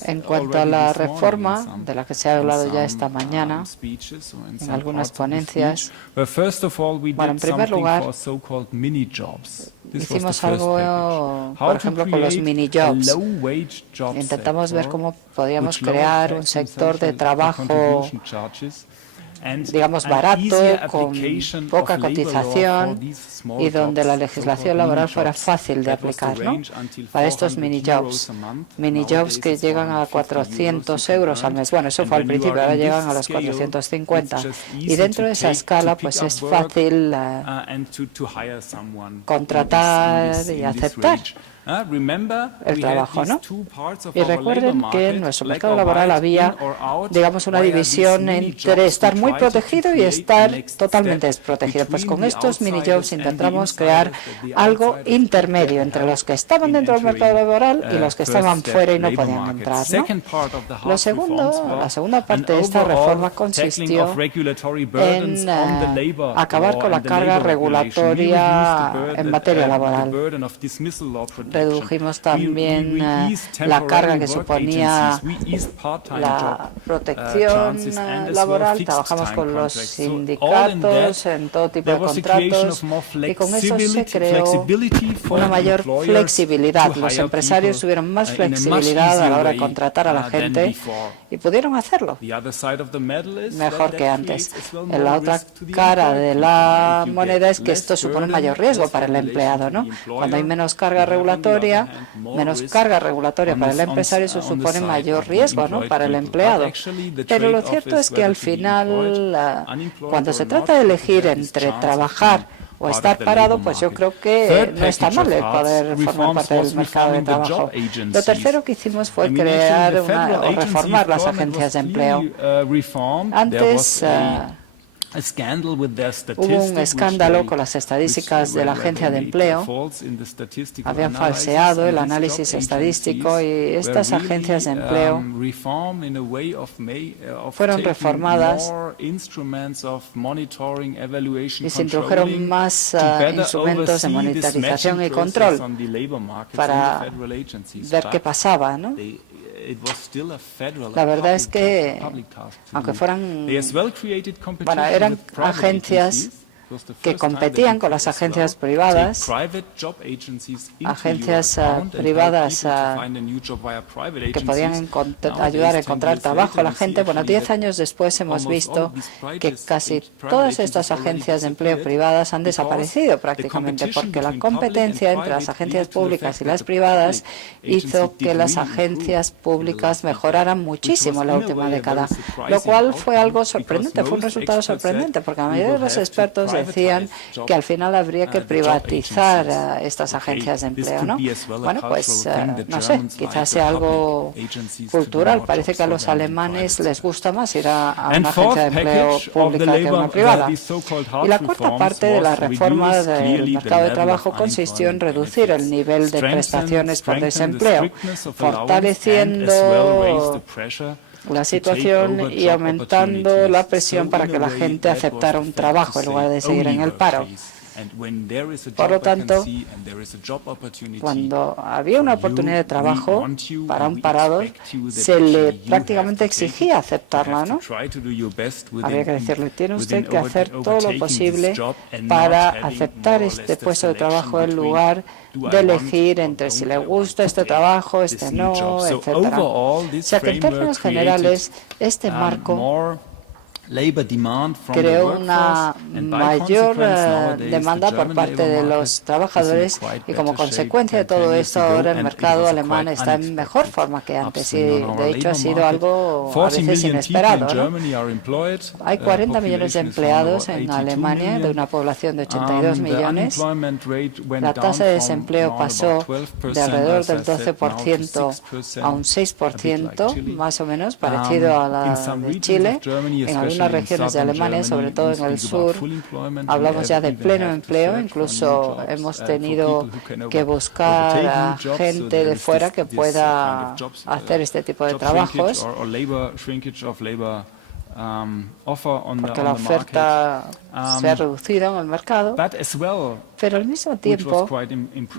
En cuanto a la reforma, de la que se ha hablado ya esta mañana, en algunas ponencias, en primer lugar, hicimos algo, por ejemplo, con los mini-jobs. Intentamos ver cómo podíamos crear un sector de trabajo, digamos, barato, con poca cotización y donde la legislación laboral fuera fácil de aplicar, ¿no? Para estos mini-jobs que llegan a 400 euros al mes. Bueno, eso fue al principio, ahora llegan a los 450. Y dentro de esa escala, pues es fácil contratar y aceptar el trabajo, ¿no? Y recuerden que en nuestro mercado laboral había, digamos, una división entre estar muy protegido y estar totalmente desprotegido. Pues con estos mini-jobs intentamos crear algo intermedio entre los que estaban dentro del mercado laboral y los que estaban fuera y no podían entrar, ¿no? La segunda parte de esta reforma consistió en acabar con la carga regulatoria en materia laboral. Redujimos también la carga que suponía la protección laboral. Trabajamos con los sindicatos en todo tipo de contratos y con eso se creó una mayor flexibilidad. Los empresarios tuvieron más flexibilidad a la hora de contratar a la gente y pudieron hacerlo mejor que antes. En la otra cara de la moneda es que esto supone un mayor riesgo para el empleado, ¿no? Cuando hay menos carga regulatoria para el empresario, eso supone mayor riesgo, ¿no?, para el empleado. Pero lo cierto es que al final, cuando se trata de elegir entre trabajar o estar parado, pues yo creo que no está mal el poder formar parte del mercado de trabajo. Lo tercero que hicimos fue crear o reformar las agencias de empleo. Antes hubo un escándalo con las estadísticas de la agencia de empleo. Habían falseado el análisis estadístico y estas agencias de empleo fueron reformadas y se introdujeron más instrumentos de monitorización y control para ver qué pasaba, ¿no? La verdad es que, aunque fueran, eran agencias que competían con las agencias privadas, que podían ayudar a encontrar trabajo a la gente. Bueno, 10 años después hemos visto que casi todas estas agencias de empleo privadas han desaparecido prácticamente, porque la competencia entre las agencias públicas y las privadas hizo que las agencias públicas mejoraran muchísimo en la última década, lo cual fue algo sorprendente, fue un resultado sorprendente, porque la mayoría de los expertos decían que al final habría que privatizar estas agencias de empleo, ¿no? Bueno, pues no sé, quizás sea algo cultural. Parece que a los alemanes les gusta más ir a una agencia de empleo pública que a una privada. Y la cuarta parte de la reforma del mercado de trabajo consistió en reducir el nivel de prestaciones por desempleo, fortaleciendo la situación y aumentando la presión para que la gente aceptara un trabajo en lugar de seguir en el paro. Por lo tanto, cuando había una oportunidad de trabajo para un parado, se le prácticamente exigía aceptarla, ¿no? Había que decirle, tiene usted que hacer todo lo posible para aceptar este puesto de trabajo en lugar de elegir entre si le gusta este trabajo, este no, etcétera. O sea que en términos generales, este marco creó una mayor demanda por parte de los trabajadores y como consecuencia de todo esto ahora el mercado alemán está en mejor forma que antes y de hecho ha sido algo a veces inesperado, ¿no? Hay 40 millones de empleados en Alemania de una población de 82 millones. La tasa de desempleo pasó de alrededor del 12% a un 6%, más o menos, parecido a la de Chile. En algunas regiones de Alemania, sobre todo en el sur, hablamos ya de pleno empleo, incluso hemos tenido que buscar a gente de fuera que pueda hacer este tipo de trabajos, porque la oferta se ha reducido en el mercado, pero al mismo tiempo,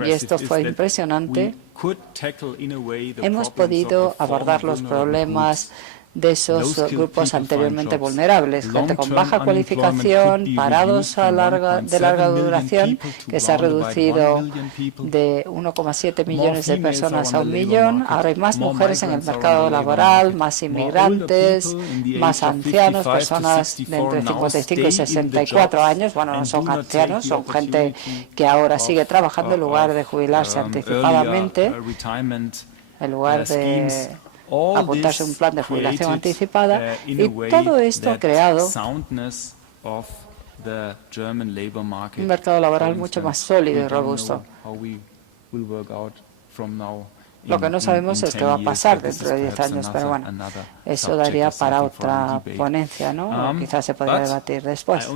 y esto fue impresionante, hemos podido abordar los problemas de esos grupos anteriormente vulnerables, gente con baja cualificación, parados de larga duración, que se ha reducido de 1,7 millones de personas a 1 millón. Ahora hay más mujeres en el mercado laboral, más inmigrantes, más ancianos, personas de entre 55 y 64 años. Bueno, no son ancianos, son gente que ahora sigue trabajando en lugar de jubilarse anticipadamente, en lugar de apuntarse a un plan de jubilación anticipada, y todo esto ha creado un mercado laboral mucho más sólido y robusto. Lo que no sabemos es qué va a pasar dentro de 10 años, pero bueno, eso daría para otra ponencia, ¿no? O quizás se podría debatir después.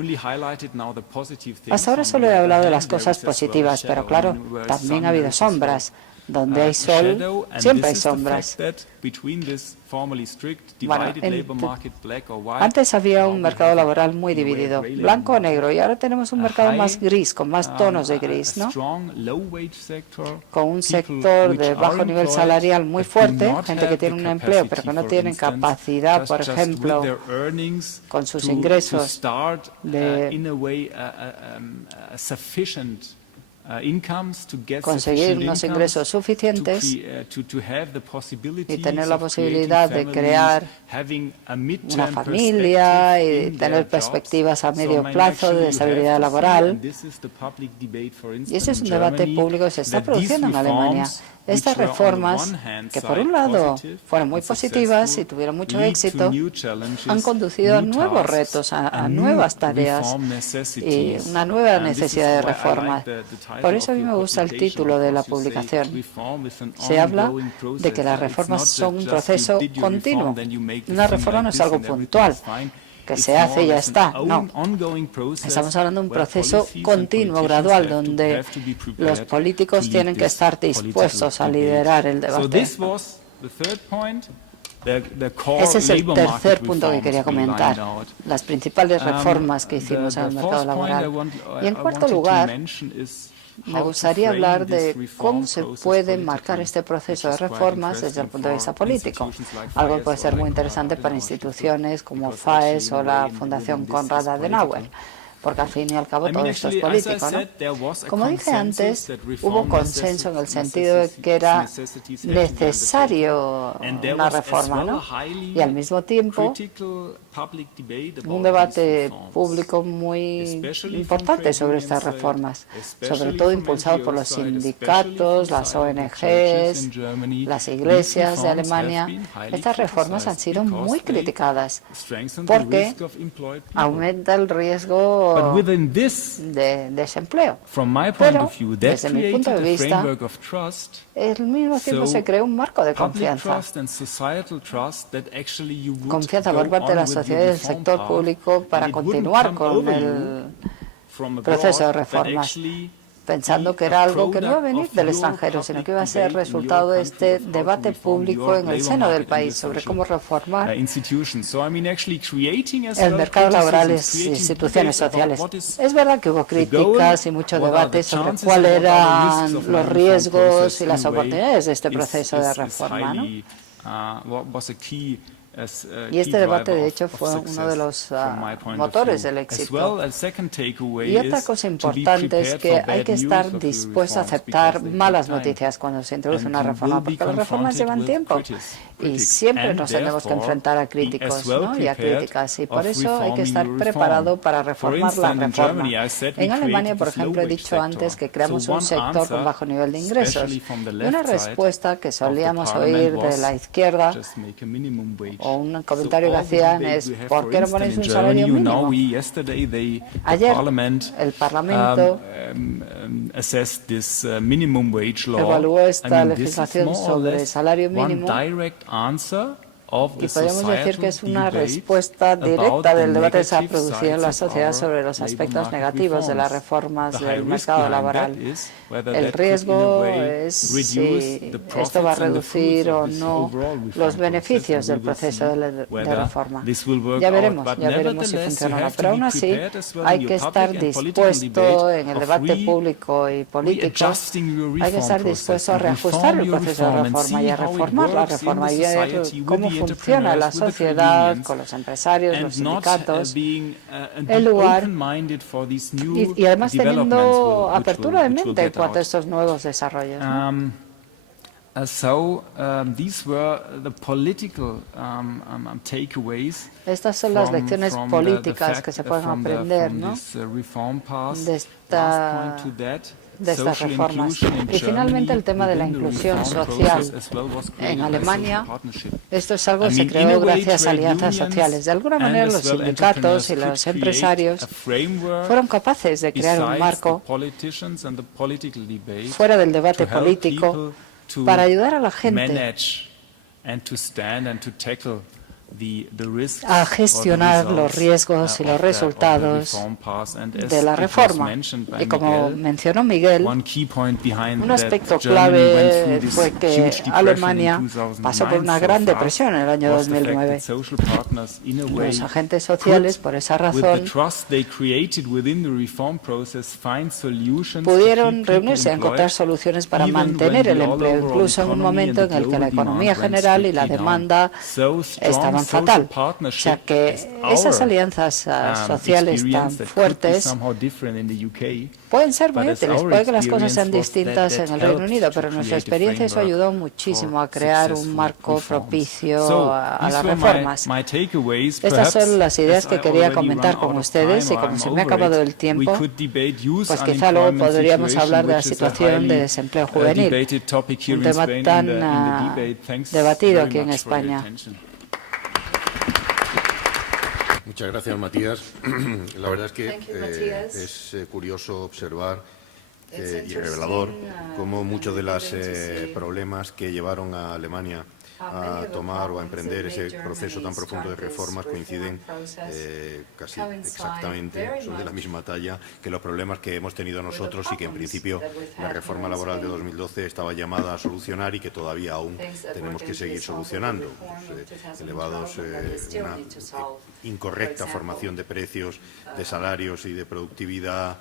Hasta ahora solo he hablado de las cosas positivas, pero claro, también ha habido sombras. Donde hay sol, siempre hay sombras. Bueno, antes había un mercado laboral muy dividido, blanco o negro, y ahora tenemos un mercado más gris, con más tonos de gris, ¿no? Con un sector de bajo nivel salarial muy fuerte, gente que tiene un empleo pero que no tienen capacidad, por ejemplo, con sus ingresos de conseguir unos ingresos suficientes y tener la posibilidad de crear una familia y tener perspectivas a medio plazo de estabilidad laboral. Y ese es un debate público que se está produciendo en Alemania. Estas reformas, que por un lado fueron muy positivas y tuvieron mucho éxito, han conducido a nuevos retos, a nuevas tareas y una nueva necesidad de reformas. Por eso a mí me gusta el título de la publicación. Se habla de que las reformas son un proceso continuo. Una reforma no es algo puntual, que se hace y ya está. No. Estamos hablando de un proceso continuo, gradual, donde los políticos tienen que estar dispuestos a liderar el debate. Ese es el tercer punto que quería comentar, las principales reformas que hicimos en el mercado laboral. Y en cuarto lugar, me gustaría hablar de cómo se puede marcar este proceso de reformas desde el punto de vista político, algo que puede ser muy interesante para instituciones como FAES o la Fundación Konrad Adenauer, porque al fin y al cabo todo esto es político, ¿no? Como dije antes, hubo consenso en el sentido de que era necesario una reforma, ¿no? Y al mismo tiempo un debate público muy importante sobre estas reformas, sobre todo impulsado por los sindicatos, las ONGs, las iglesias de Alemania. Estas reformas han sido muy criticadas porque aumenta el riesgo de desempleo. Pero, desde mi punto de vista, al mismo tiempo se creó un marco de confianza. Confianza por parte de la sociedad y del sector público para continuar con el proceso de reformas, pensando que era algo que no iba a venir del extranjero, sino que iba a ser el resultado de este debate público en el seno del país sobre cómo reformar el mercado laboral y las instituciones sociales. Es verdad que hubo críticas y mucho debate sobre cuáles eran los riesgos y las oportunidades de este proceso de reforma, ¿no? Y este debate, de hecho, fue uno de los motores del éxito. Y otra cosa importante es que hay que estar dispuesto a aceptar malas noticias cuando se introduce una reforma, porque las reformas llevan tiempo y siempre nos tenemos que enfrentar a críticos, ¿no? Y a críticas. Y por eso hay que estar preparado para reformar la reforma. En Alemania, por ejemplo, he dicho antes que creamos un sector con bajo nivel de ingresos. Y una respuesta que solíamos oír de la izquierda, o un comentario que hacían, es ¿por qué no ponéis un salario mínimo? Ayer el Parlamento evaluó esta legislación sobre salario mínimo y podemos decir que es una respuesta directa del debate que se ha producido en la sociedad sobre los aspectos negativos de las reformas del mercado laboral. El riesgo es si esto va a reducir o no los beneficios del proceso de reforma. Ya veremos si funciona o no. Pero aún así hay que estar dispuesto en el debate público y político, hay que estar dispuesto a reajustar el proceso de reforma y a reformar la reforma y ver cómo funciona la sociedad con los empresarios, los sindicatos, el lugar y además teniendo apertura de mente en cuanto a estos nuevos desarrollos, ¿no? Estas son las lecciones políticas que se pueden aprender, ¿no? de estas reformas. Y finalmente el tema de la inclusión social. En Alemania esto es algo que se creó gracias a alianzas sociales. De alguna manera los sindicatos y los empresarios fueron capaces de crear un marco fuera del debate político para ayudar a la gente a gestionar los riesgos y los resultados de la reforma. Y como mencionó Miguel, un aspecto clave fue que Alemania pasó por una gran depresión en el año 2009. Los agentes sociales, por esa razón, pudieron reunirse y encontrar soluciones para mantener el empleo, incluso en un momento en el que la economía general y la demanda estaban fatal. O sea que esas alianzas sociales tan fuertes pueden ser muy útiles. Puede que las cosas sean distintas en el Reino Unido, pero en nuestra experiencia eso ayudó muchísimo a crear un marco propicio a las reformas. Estas son las ideas que quería comentar con ustedes y como se me ha acabado el tiempo, pues quizá luego podríamos hablar de la situación de desempleo juvenil, un tema tan debatido aquí en España. Muchas gracias, Matías. La verdad es que es curioso observar y revelador cómo muchos de los problemas que llevaron a Alemania a tomar o a emprender ese proceso tan profundo de reformas coinciden casi exactamente, son de la misma talla que los problemas que hemos tenido nosotros y que en principio la reforma laboral de 2012 estaba llamada a solucionar y que todavía aún tenemos que seguir solucionando. Elevados, una incorrecta formación de precios, de salarios y de productividad,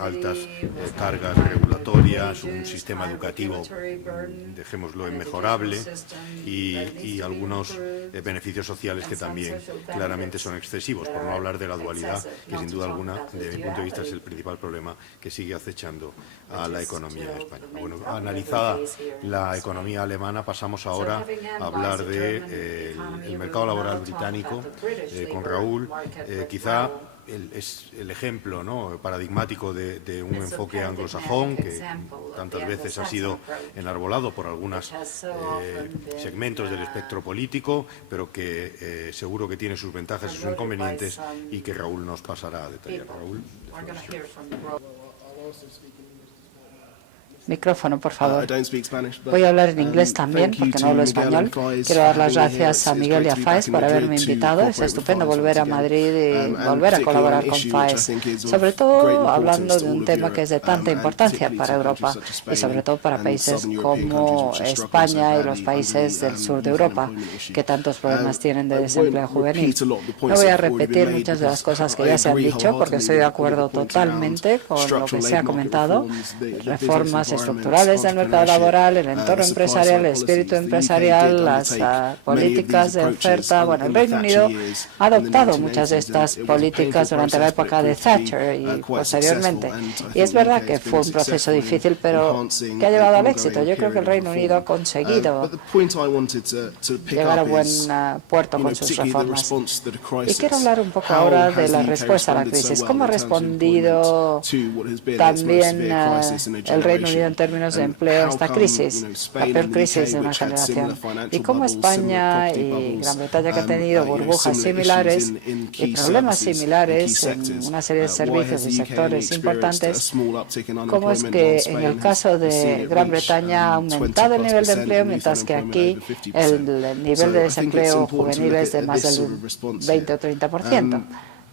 altas cargas regulatorias, un sistema educativo, dejémoslo, inmejorable y algunos beneficios sociales que también claramente son excesivos, por no hablar de la dualidad, que sin duda alguna, desde mi punto de vista, es el principal problema que sigue acechando a la economía española. Bueno, analizada la economía alemana, pasamos ahora a hablar de el mercado laboral británico con Raúl. Quizá es el ejemplo, ¿no?, paradigmático de un enfoque anglosajón que tantas veces ha sido enarbolado por algunos segmentos del espectro político, pero que seguro que tiene sus ventajas y sus inconvenientes y que Raúl nos pasará a detallar. Raúl. Micrófono, por favor. Voy a hablar en inglés también, porque no hablo español. Quiero dar las gracias a Miguel y a FAES por haberme invitado. Es estupendo volver a Madrid y volver a colaborar con FAES, sobre todo hablando de un tema que es de tanta importancia para Europa y sobre todo para países como España y los países del sur de Europa, que tantos problemas tienen de desempleo juvenil. No voy a repetir muchas de las cosas que ya se han dicho, porque estoy de acuerdo totalmente con lo que se ha comentado. Reformas estructurales del mercado laboral, el entorno empresarial, el espíritu empresarial, las políticas de oferta. Bueno, el Reino Unido ha adoptado muchas de estas políticas durante la época de Thatcher y posteriormente. Y es verdad que fue un proceso difícil, pero que ha llevado al éxito. Yo creo que el Reino Unido ha conseguido llegar a buen puerto con sus reformas. Y quiero hablar un poco ahora de la respuesta a la crisis. ¿Cómo ha respondido también el Reino Unido en términos de empleo a esta crisis, la peor crisis de una generación? Y cómo España y Gran Bretaña, que han tenido burbujas similares y problemas similares en una serie de servicios y sectores importantes, cómo es que en el caso de Gran Bretaña ha aumentado el nivel de empleo, mientras que aquí el nivel de desempleo juvenil es de más del 20 o 30%.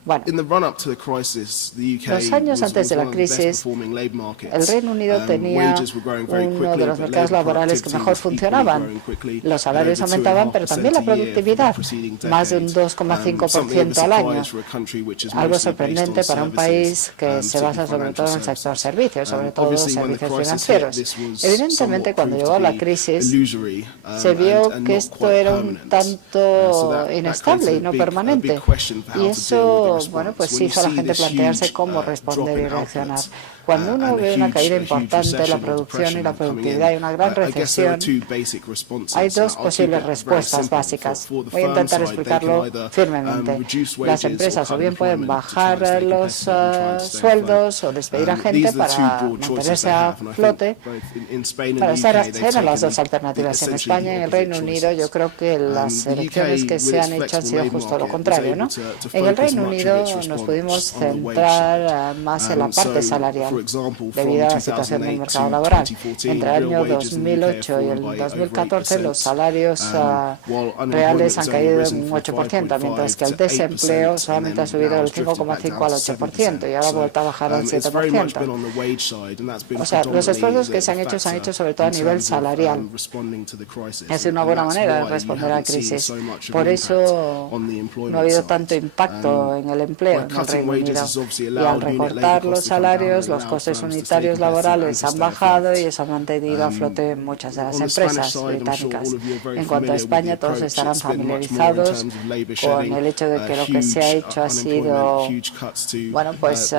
Bueno, los años antes de la crisis, el Reino Unido tenía uno de los mercados laborales que mejor funcionaban. Los salarios aumentaban, pero también la productividad, más de un 2,5% al año. Algo sorprendente para un país que se basa sobre todo en el sector servicios, sobre todo en servicios financieros. Evidentemente, cuando llegó la crisis, se vio que esto era un tanto inestable y no permanente. Y eso, bueno, pues hizo a la gente plantearse cómo responder y reaccionar. Cuando uno ve una caída importante en la producción y la productividad y una gran recesión, hay dos posibles respuestas básicas. Voy a intentar explicarlo firmemente. Las empresas o bien pueden bajar los sueldos o despedir a gente para mantenerse a flote. Para estar las dos alternativas. En España y en el Reino Unido, yo creo que las elecciones que se han hecho han sido justo lo contrario, ¿no? En el Reino Unido, Unido nos pudimos centrar más en la parte salarial debido a la situación del mercado laboral. Entre el año 2008 y el 2014 los salarios reales han caído en un 8%, mientras que el desempleo solamente ha subido del 5,5 al 8% y ahora ha vuelto a bajar al 7%. O sea, los esfuerzos que se han hecho sobre todo a nivel salarial. Es una buena manera de responder a la crisis. Por eso no ha habido tanto impacto en el empleo en el Reino Unido. Y al recortar los salarios, los costes unitarios laborales han bajado y eso ha mantenido a flote muchas de las empresas británicas. En cuanto a España, todos estarán familiarizados con el hecho de que lo que se ha hecho ha sido, bueno, pues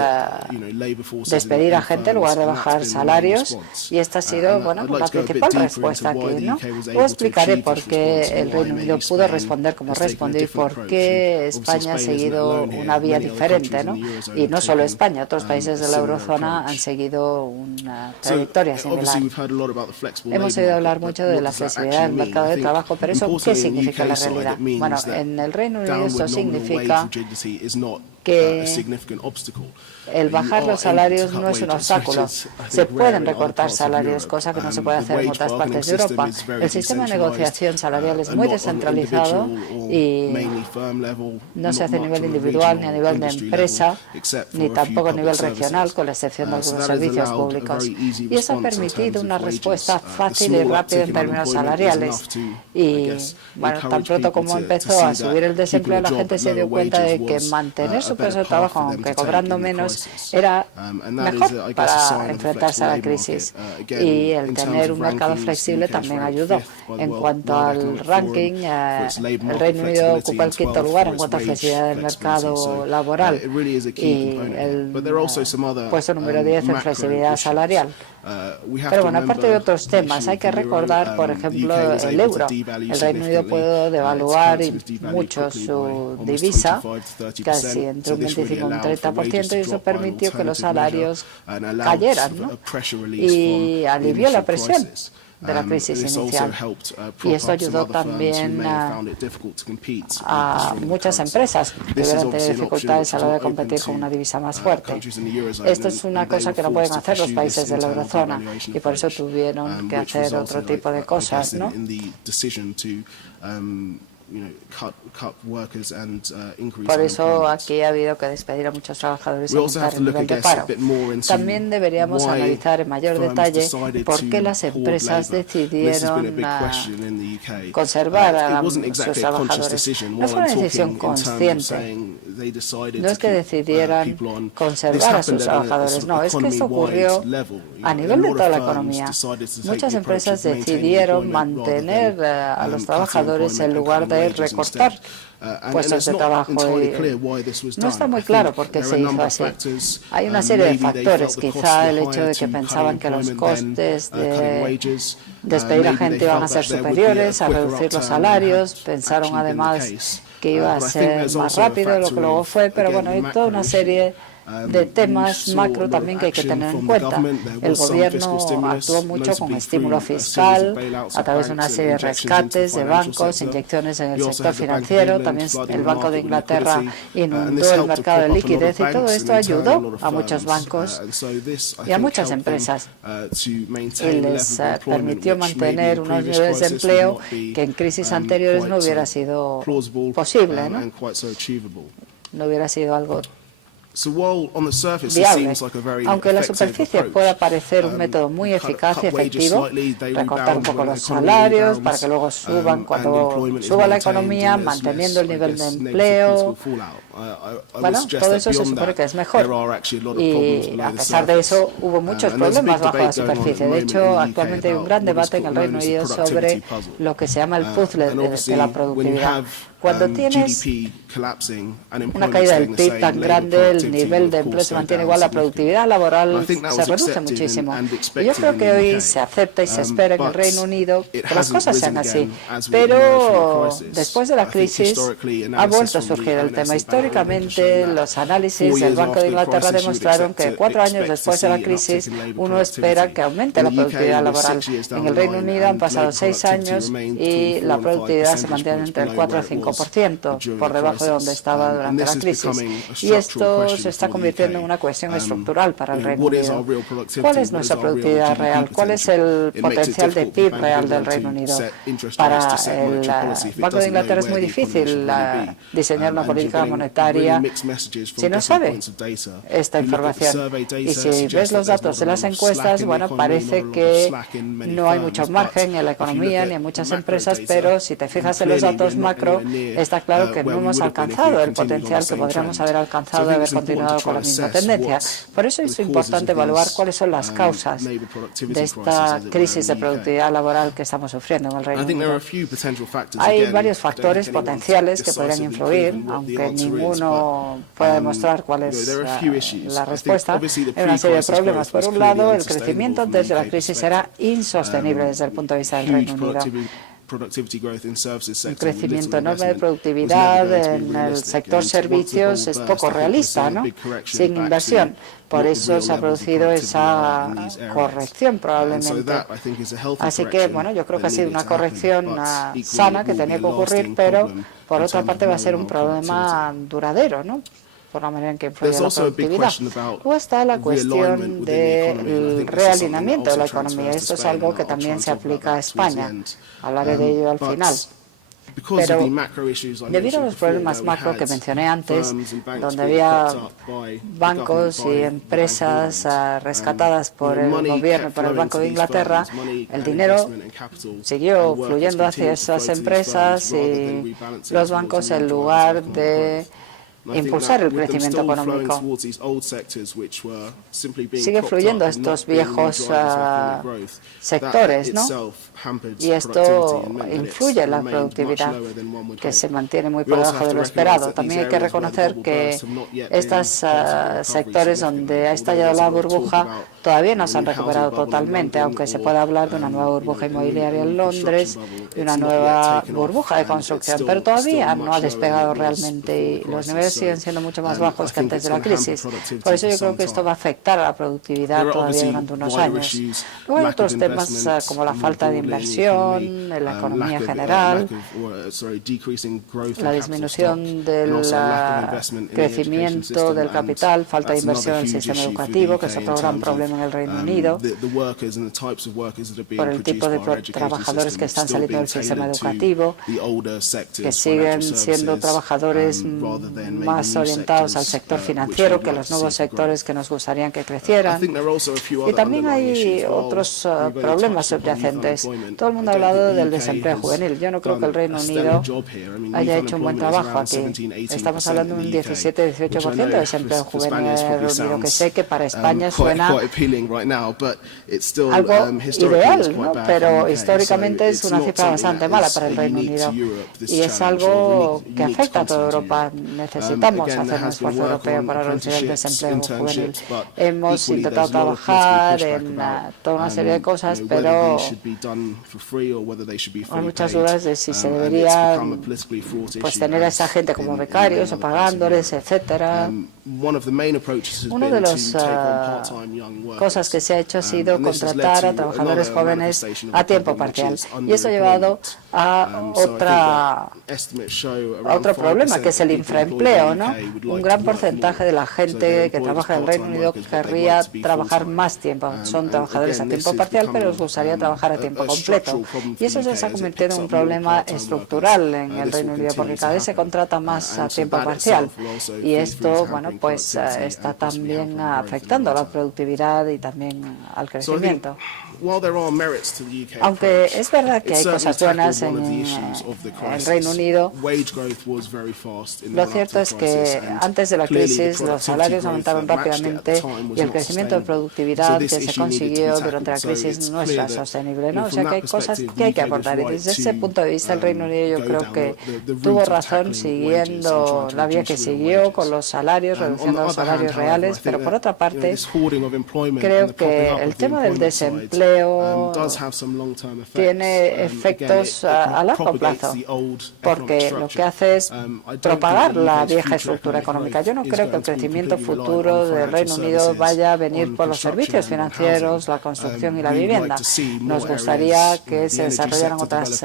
despedir a gente en lugar de bajar salarios, y esta ha sido, bueno, la principal respuesta aquí, ¿no? Os explicaré por qué el Reino Unido pudo responder como respondió y por qué España ha seguido una vía diferente, ¿no? Y no solo España, otros países de la eurozona han seguido una trayectoria similar. Hemos oído hablar mucho de la flexibilidad del mercado de trabajo, pero ¿eso qué significa en la realidad? Bueno, en el Reino Unido eso significa que el bajar los salarios no es un obstáculo. Se pueden recortar salarios, cosa que no se puede hacer en otras partes de Europa. El sistema de negociación salarial es muy descentralizado y no se hace a nivel individual ni a nivel de empresa, ni tampoco a nivel regional, con la excepción de algunos servicios públicos. Y eso ha permitido una respuesta fácil y rápida en términos salariales. Y, bueno, tan pronto como empezó a subir el desempleo, la gente se dio cuenta de que mantener su puesto de trabajo, aunque cobrando menos, era mejor para enfrentarse a la crisis, y el tener un mercado flexible también ayudó. En cuanto al ranking, el Reino Unido ocupa el quinto lugar en cuanto a flexibilidad del mercado laboral y el puesto número 10 en flexibilidad salarial. Pero bueno, aparte de otros temas, hay que recordar, por ejemplo, el euro. El Reino Unido pudo devaluar mucho su divisa, casi entre un 25 y un 30%, y eso permitió que los salarios cayeran, ¿no? Y alivió la presión de la crisis inicial. Y esto ayudó también a muchas empresas que tuvieron dificultades a la hora de competir con una divisa más fuerte. Esto es una cosa que no pueden hacer los países de la eurozona y por eso tuvieron que hacer otro tipo de cosas, ¿no? Por eso aquí ha habido que despedir a muchos trabajadores y aumentar el nivel de paro. También deberíamos analizar en mayor detalle por qué las empresas decidieron conservar a sus trabajadores. No fue una decisión consciente. No es que decidieran conservar a sus trabajadores, no, es que esto ocurrió a nivel de toda la economía. Muchas empresas decidieron mantener a los trabajadores en lugar de recortar puestos de trabajo. No está muy claro por qué se hizo así. Hay una serie de factores, quizá el hecho de que pensaban que los costes de despedir a gente iban a ser superiores, a reducir los salarios, pensaron además que iba a ser más rápido de lo que luego fue, pero bueno, hay toda una serie de temas macro también que hay que tener en cuenta. El gobierno actuó mucho con estímulo fiscal a través de una serie de rescates de bancos, inyecciones en el sector financiero. También el Banco de Inglaterra inundó el mercado de liquidez y todo esto ayudó a muchos bancos y a muchas empresas y les permitió mantener unos niveles de empleo que en crisis anteriores no hubiera sido posible, ¿no? No hubiera sido algo viable. Aunque en la superficie pueda parecer un método muy eficaz y efectivo, recortar un poco los salarios para que luego suban cuando suba la economía, manteniendo el nivel de empleo. Bueno, todo eso se supone que es mejor. Y a pesar de eso, hubo muchos problemas bajo la superficie. De hecho, actualmente hay un gran debate en el Reino Unido sobre lo que se llama el puzzle de la productividad. Cuando tienes una caída del PIB tan grande, el nivel de empleo se mantiene igual, la productividad laboral se reduce muchísimo. Y yo creo que hoy se acepta y se espera en el Reino Unido que las cosas sean así. Pero después de la crisis ha vuelto a surgir el tema. Históricamente, los análisis del Banco de Inglaterra demostraron que 4 años después de la crisis uno espera que aumente la productividad laboral. En el Reino Unido han pasado 6 años y la productividad se mantiene entre el 4 y el 5%. 5%, por debajo de donde estaba durante la crisis. Y esto se está convirtiendo en una cuestión estructural para el Reino Unido. ¿Cuál es nuestra productividad real? ¿Cuál es el potencial de PIB real del Reino Unido? Para el Banco de Inglaterra es muy difícil diseñar una política monetaria si no sabe esta información. Y si ves los datos de las encuestas, bueno, parece que no hay mucho margen en la economía ni en muchas empresas, pero si te fijas en los datos macro, está claro que no hemos alcanzado el potencial que podríamos haber alcanzado de haber continuado con la misma tendencia. Por eso es importante evaluar cuáles son las causas de esta crisis de productividad laboral que estamos sufriendo en el Reino Unido. Hay varios factores potenciales que podrían influir, aunque ninguno pueda demostrar cuál es la respuesta. Hay una serie de problemas. Por un lado, el crecimiento antes de la crisis era insostenible desde el punto de vista del Reino Unido. Un crecimiento enorme de productividad en el sector servicios es poco realista, ¿no? Sin inversión. Por eso se ha producido esa corrección probablemente. Así que, bueno, yo creo que ha sido una corrección sana que tenía que ocurrir, pero por otra parte va a ser un problema duradero, ¿no? Por la manera en que influye la productividad. Luego está la cuestión del realineamiento de la economía. Esto es algo que también se aplica a España. Hablaré de ello al final. Pero debido a los problemas macro que mencioné antes, donde había bancos y empresas rescatadas por el gobierno y por el Banco de Inglaterra, el dinero siguió fluyendo hacia esas empresas y los bancos, en lugar de impulsar el crecimiento económico, sigue fluyendo a estos viejos sectores, ¿no? Y esto influye en la productividad, que se mantiene muy por debajo de lo esperado. También hay que reconocer que estos sectores donde ha estallado la burbuja todavía no se han recuperado totalmente, aunque se pueda hablar de una nueva burbuja inmobiliaria en Londres y una nueva burbuja de construcción, pero todavía no ha despegado realmente y los niveles siguen siendo mucho más bajos que antes de la crisis. Por eso yo creo que esto va a afectar a la productividad todavía durante unos años. Luego hay otros temas como la falta de inversión en la economía general, la disminución del crecimiento del capital, falta de inversión en el sistema educativo, que es otro gran problema en el Reino Unido, por el tipo de trabajadores que están saliendo del sistema educativo, que siguen siendo trabajadores más orientados al sector financiero que los nuevos sectores que nos gustaría que crecieran. Y también hay otros problemas subyacentes. Todo el mundo ha hablado del desempleo juvenil. Yo no creo que el Reino Unido haya hecho un buen trabajo aquí. Estamos hablando de un 17-18% de desempleo juvenil en el Reino Unido, que sé que para España suena algo ideal, ¿no? Pero históricamente es una cifra bastante mala para el Reino Unido y es algo que afecta a toda Europa. Necesitamos hacer un esfuerzo europeo para reducir el desempleo juvenil. Hemos intentado trabajar en toda una serie de cosas, pero hay muchas dudas de si se debería tener a esa gente como becarios o pagándoles, etcétera. Una de las cosas que se ha hecho ha sido contratar a trabajadores jóvenes a tiempo parcial. Y eso ha llevado a otro problema, que es el infraempleo, ¿no? Un gran porcentaje de la gente que trabaja en el Reino Unido querría trabajar más tiempo. Son trabajadores a tiempo parcial, pero les gustaría trabajar a tiempo completo. Y eso se está convirtiendo en un problema estructural en el Reino Unido, porque cada vez se contrata más a tiempo parcial. Y esto, bueno, pues está también afectando a la productividad y también al crecimiento. Aunque es verdad que hay cosas buenas en el Reino Unido, lo cierto es que antes de la crisis los salarios aumentaron rápidamente y el crecimiento de productividad que se consiguió durante la crisis no es sostenible, ¿no? O sea que hay cosas que hay que abordar y desde ese punto de vista el Reino Unido yo creo que tuvo razón siguiendo la vía que siguió con los salarios, reduciendo los salarios reales, pero por otra parte creo que el tema del desempleo empleo tiene efectos a largo plazo, porque lo que hace es propagar la vieja estructura económica. Yo no creo que el crecimiento futuro del Reino Unido vaya a venir por los servicios financieros, la construcción y la vivienda. Nos gustaría que se desarrollaran otros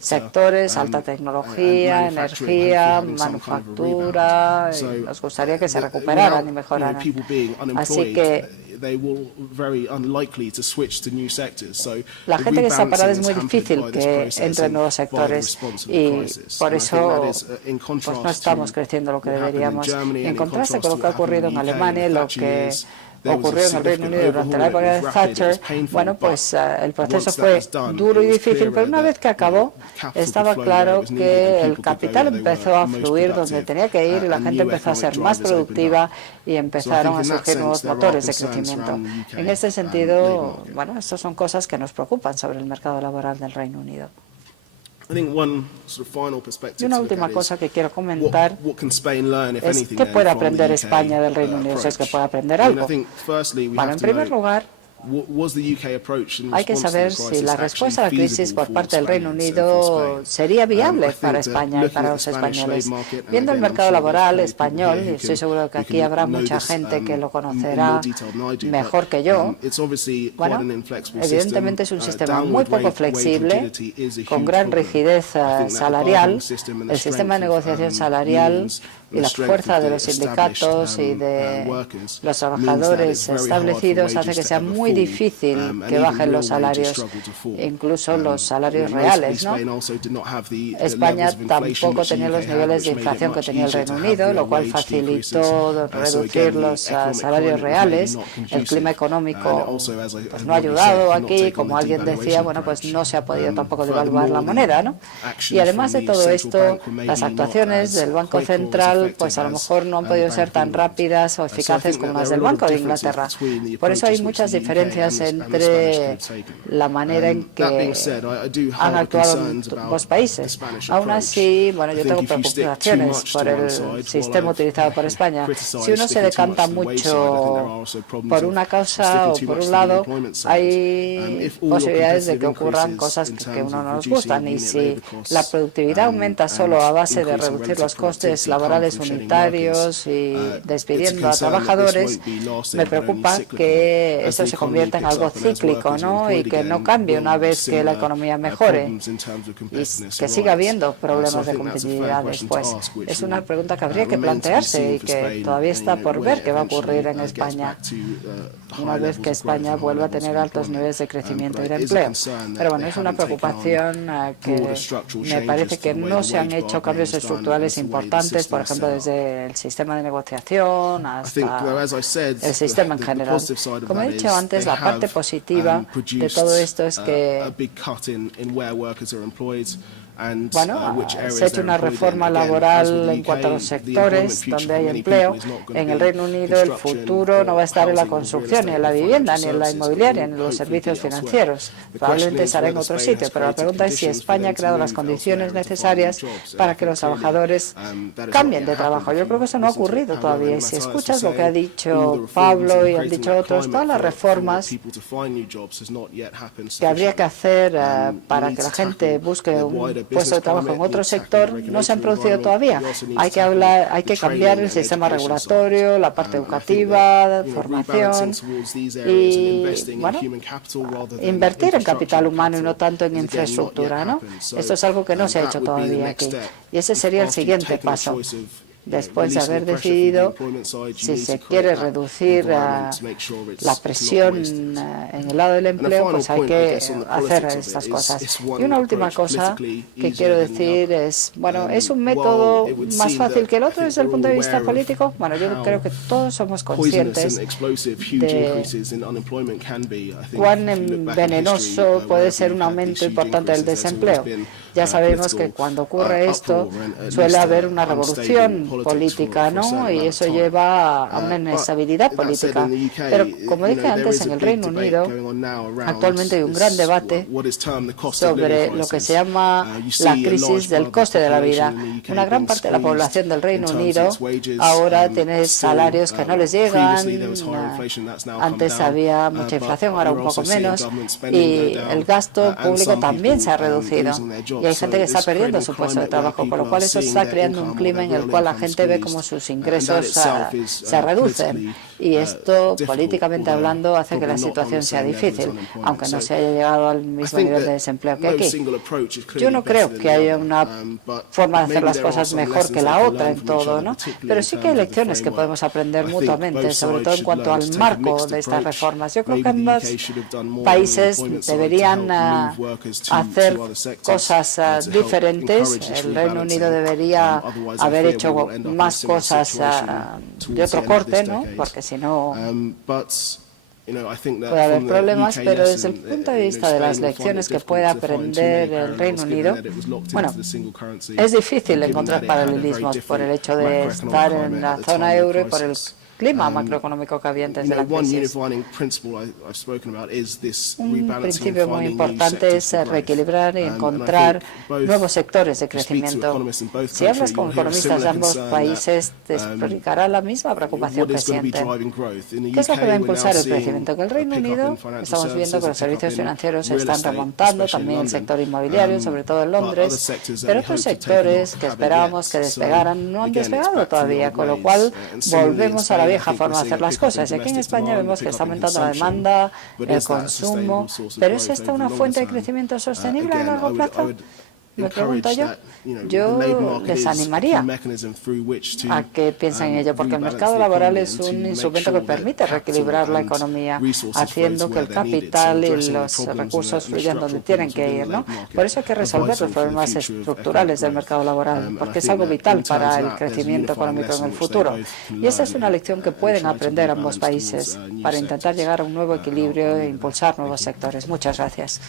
sectores, alta tecnología, energía, manufactura. Nos gustaría que se recuperaran y mejoraran. Así que la gente que está parada es muy difícil que entre en nuevos sectores y por eso pues, no estamos creciendo lo que deberíamos. En contraste con lo que ha ocurrido en Alemania, lo que ocurrió en el Reino Unido durante la época de Thatcher, bueno, pues el proceso fue duro y difícil, pero una vez que acabó, estaba claro que el capital empezó a fluir donde tenía que ir y la gente empezó a ser más productiva y empezaron a surgir nuevos motores de crecimiento. En este sentido, bueno, estas son cosas que nos preocupan sobre el mercado laboral del Reino Unido. Y una última cosa que quiero comentar es qué puede aprender España del Reino Unido, si es que puede aprender algo. Bueno, en primer lugar, hay que saber si la respuesta a la crisis por parte del Reino Unido sería viable para España y para los españoles. Viendo el mercado laboral español, y estoy seguro que aquí habrá mucha gente que lo conocerá mejor que yo, bueno, evidentemente es un sistema muy poco flexible, con gran rigidez salarial. El sistema de negociación salarial y la fuerza de los sindicatos y de los trabajadores establecidos hace que sea muy difícil que bajen los salarios, incluso los salarios reales, ¿no? España tampoco tenía los niveles de inflación que tenía el Reino Unido, lo cual facilitó reducir los salarios reales. El clima económico pues, no ha ayudado aquí, como alguien decía, bueno, pues no se ha podido tampoco devaluar la moneda, ¿no? Y además de todo esto, las actuaciones del Banco Central pues a lo mejor no han podido ser tan rápidas o eficaces como las del Banco de Inglaterra. Por eso hay muchas diferencias entre la manera en que han actuado ambos países. Aún así, bueno, yo tengo preocupaciones por el sistema utilizado por España. Si uno se decanta mucho por una causa o por un lado, hay posibilidades de que ocurran cosas que uno no nos gustan. Y si la productividad aumenta solo a base de reducir los costes laborales unitarios y despidiendo a trabajadores, me preocupa que esto se convierta en algo cíclico, ¿no? Y que no cambie una vez que la economía mejore y que siga habiendo problemas de competitividad después. Es una pregunta que habría que plantearse y que todavía está por ver qué va a ocurrir en España una vez que España vuelva a tener altos niveles de crecimiento y de empleo. Pero bueno, es una preocupación que me parece que no se han hecho cambios estructurales importantes, por ejemplo, desde el sistema de negociación hasta el sistema en general. Como he dicho antes, la parte positiva de todo esto es que bueno, se ha hecho una reforma laboral en cuanto a los sectores donde hay empleo. En el Reino Unido el futuro no va a estar en la construcción, ni en la vivienda, ni en la inmobiliaria, ni en los servicios financieros. Probablemente estará en otro sitio, pero la pregunta es si España ha creado las condiciones necesarias para que los trabajadores cambien de trabajo. Yo creo que eso no ha ocurrido todavía. Y si escuchas lo que ha dicho Pablo y han dicho otros, todas las reformas que habría que hacer para que la gente busque un puesto de trabajo en otro sector no se han producido todavía. Hay que cambiar el sistema regulatorio, la parte educativa, formación y, bueno, invertir en capital humano y no tanto en infraestructura, ¿no? Esto es algo que no se ha hecho todavía aquí. Y ese sería el siguiente paso. Después de haber decidido si se quiere reducir la presión en el lado del empleo, pues hay que hacer estas cosas. Y una última cosa que quiero decir es, bueno, ¿es un método más fácil que el otro desde el punto de vista político? Bueno, yo creo que todos somos conscientes de cuán venenoso puede ser un aumento importante del desempleo. Ya sabemos que cuando ocurre esto suele haber una revolución política, ¿no? Y eso lleva a una inestabilidad política. Pero, como dije antes, en el Reino Unido actualmente hay un gran debate sobre lo que se llama la crisis del coste de la vida. Una gran parte de la población del Reino Unido ahora tiene salarios que no les llegan. Antes había mucha inflación, ahora un poco menos, y el gasto público también se ha reducido. Y hay gente que está perdiendo su puesto de trabajo, con lo cual eso está creando un clima en el cual la gente ve como sus ingresos se reducen. Y esto, políticamente hablando, hace que la situación sea difícil, aunque no se haya llegado al mismo nivel de desempleo que aquí. Yo no creo que haya una forma de hacer las cosas mejor que la otra en todo, ¿no? Pero sí que hay lecciones que podemos aprender mutuamente, sobre todo en cuanto al marco de estas reformas. Yo creo que ambos países deberían hacer cosas diferentes. El Reino Unido debería haber hecho más cosas de otro corte, ¿no? Porque si no puede haber problemas, pero desde el punto de vista de las lecciones que puede aprender el Reino Unido, bueno, es difícil encontrar paralelismos por el hecho de estar en la zona euro y por el clima macroeconómico que había antes de la crisis. Un principio muy importante es reequilibrar y encontrar nuevos sectores de crecimiento. Si hablas con economistas de ambos países, te explicará la misma preocupación que sienten. ¿Qué es lo que va a impulsar el crecimiento? En el Reino Unido estamos viendo que los servicios financieros se están remontando, también el sector inmobiliario, sobre todo en Londres, pero otros sectores que esperábamos que despegaran no han despegado todavía, con lo cual volvemos a la vieja forma de hacer las cosas. Y aquí en España vemos que está aumentando la demanda, el consumo, pero ¿es esta una fuente de crecimiento sostenible a largo plazo? Me pregunto yo les animaría a que piensen en ello, porque el mercado laboral es un instrumento que permite reequilibrar la economía, haciendo que el capital y los recursos fluyan donde tienen que ir, ¿no? Por eso hay que resolver los problemas estructurales del mercado laboral, porque es algo vital para el crecimiento económico en el futuro. Y esa es una lección que pueden aprender ambos países para intentar llegar a un nuevo equilibrio e impulsar nuevos sectores. Muchas gracias.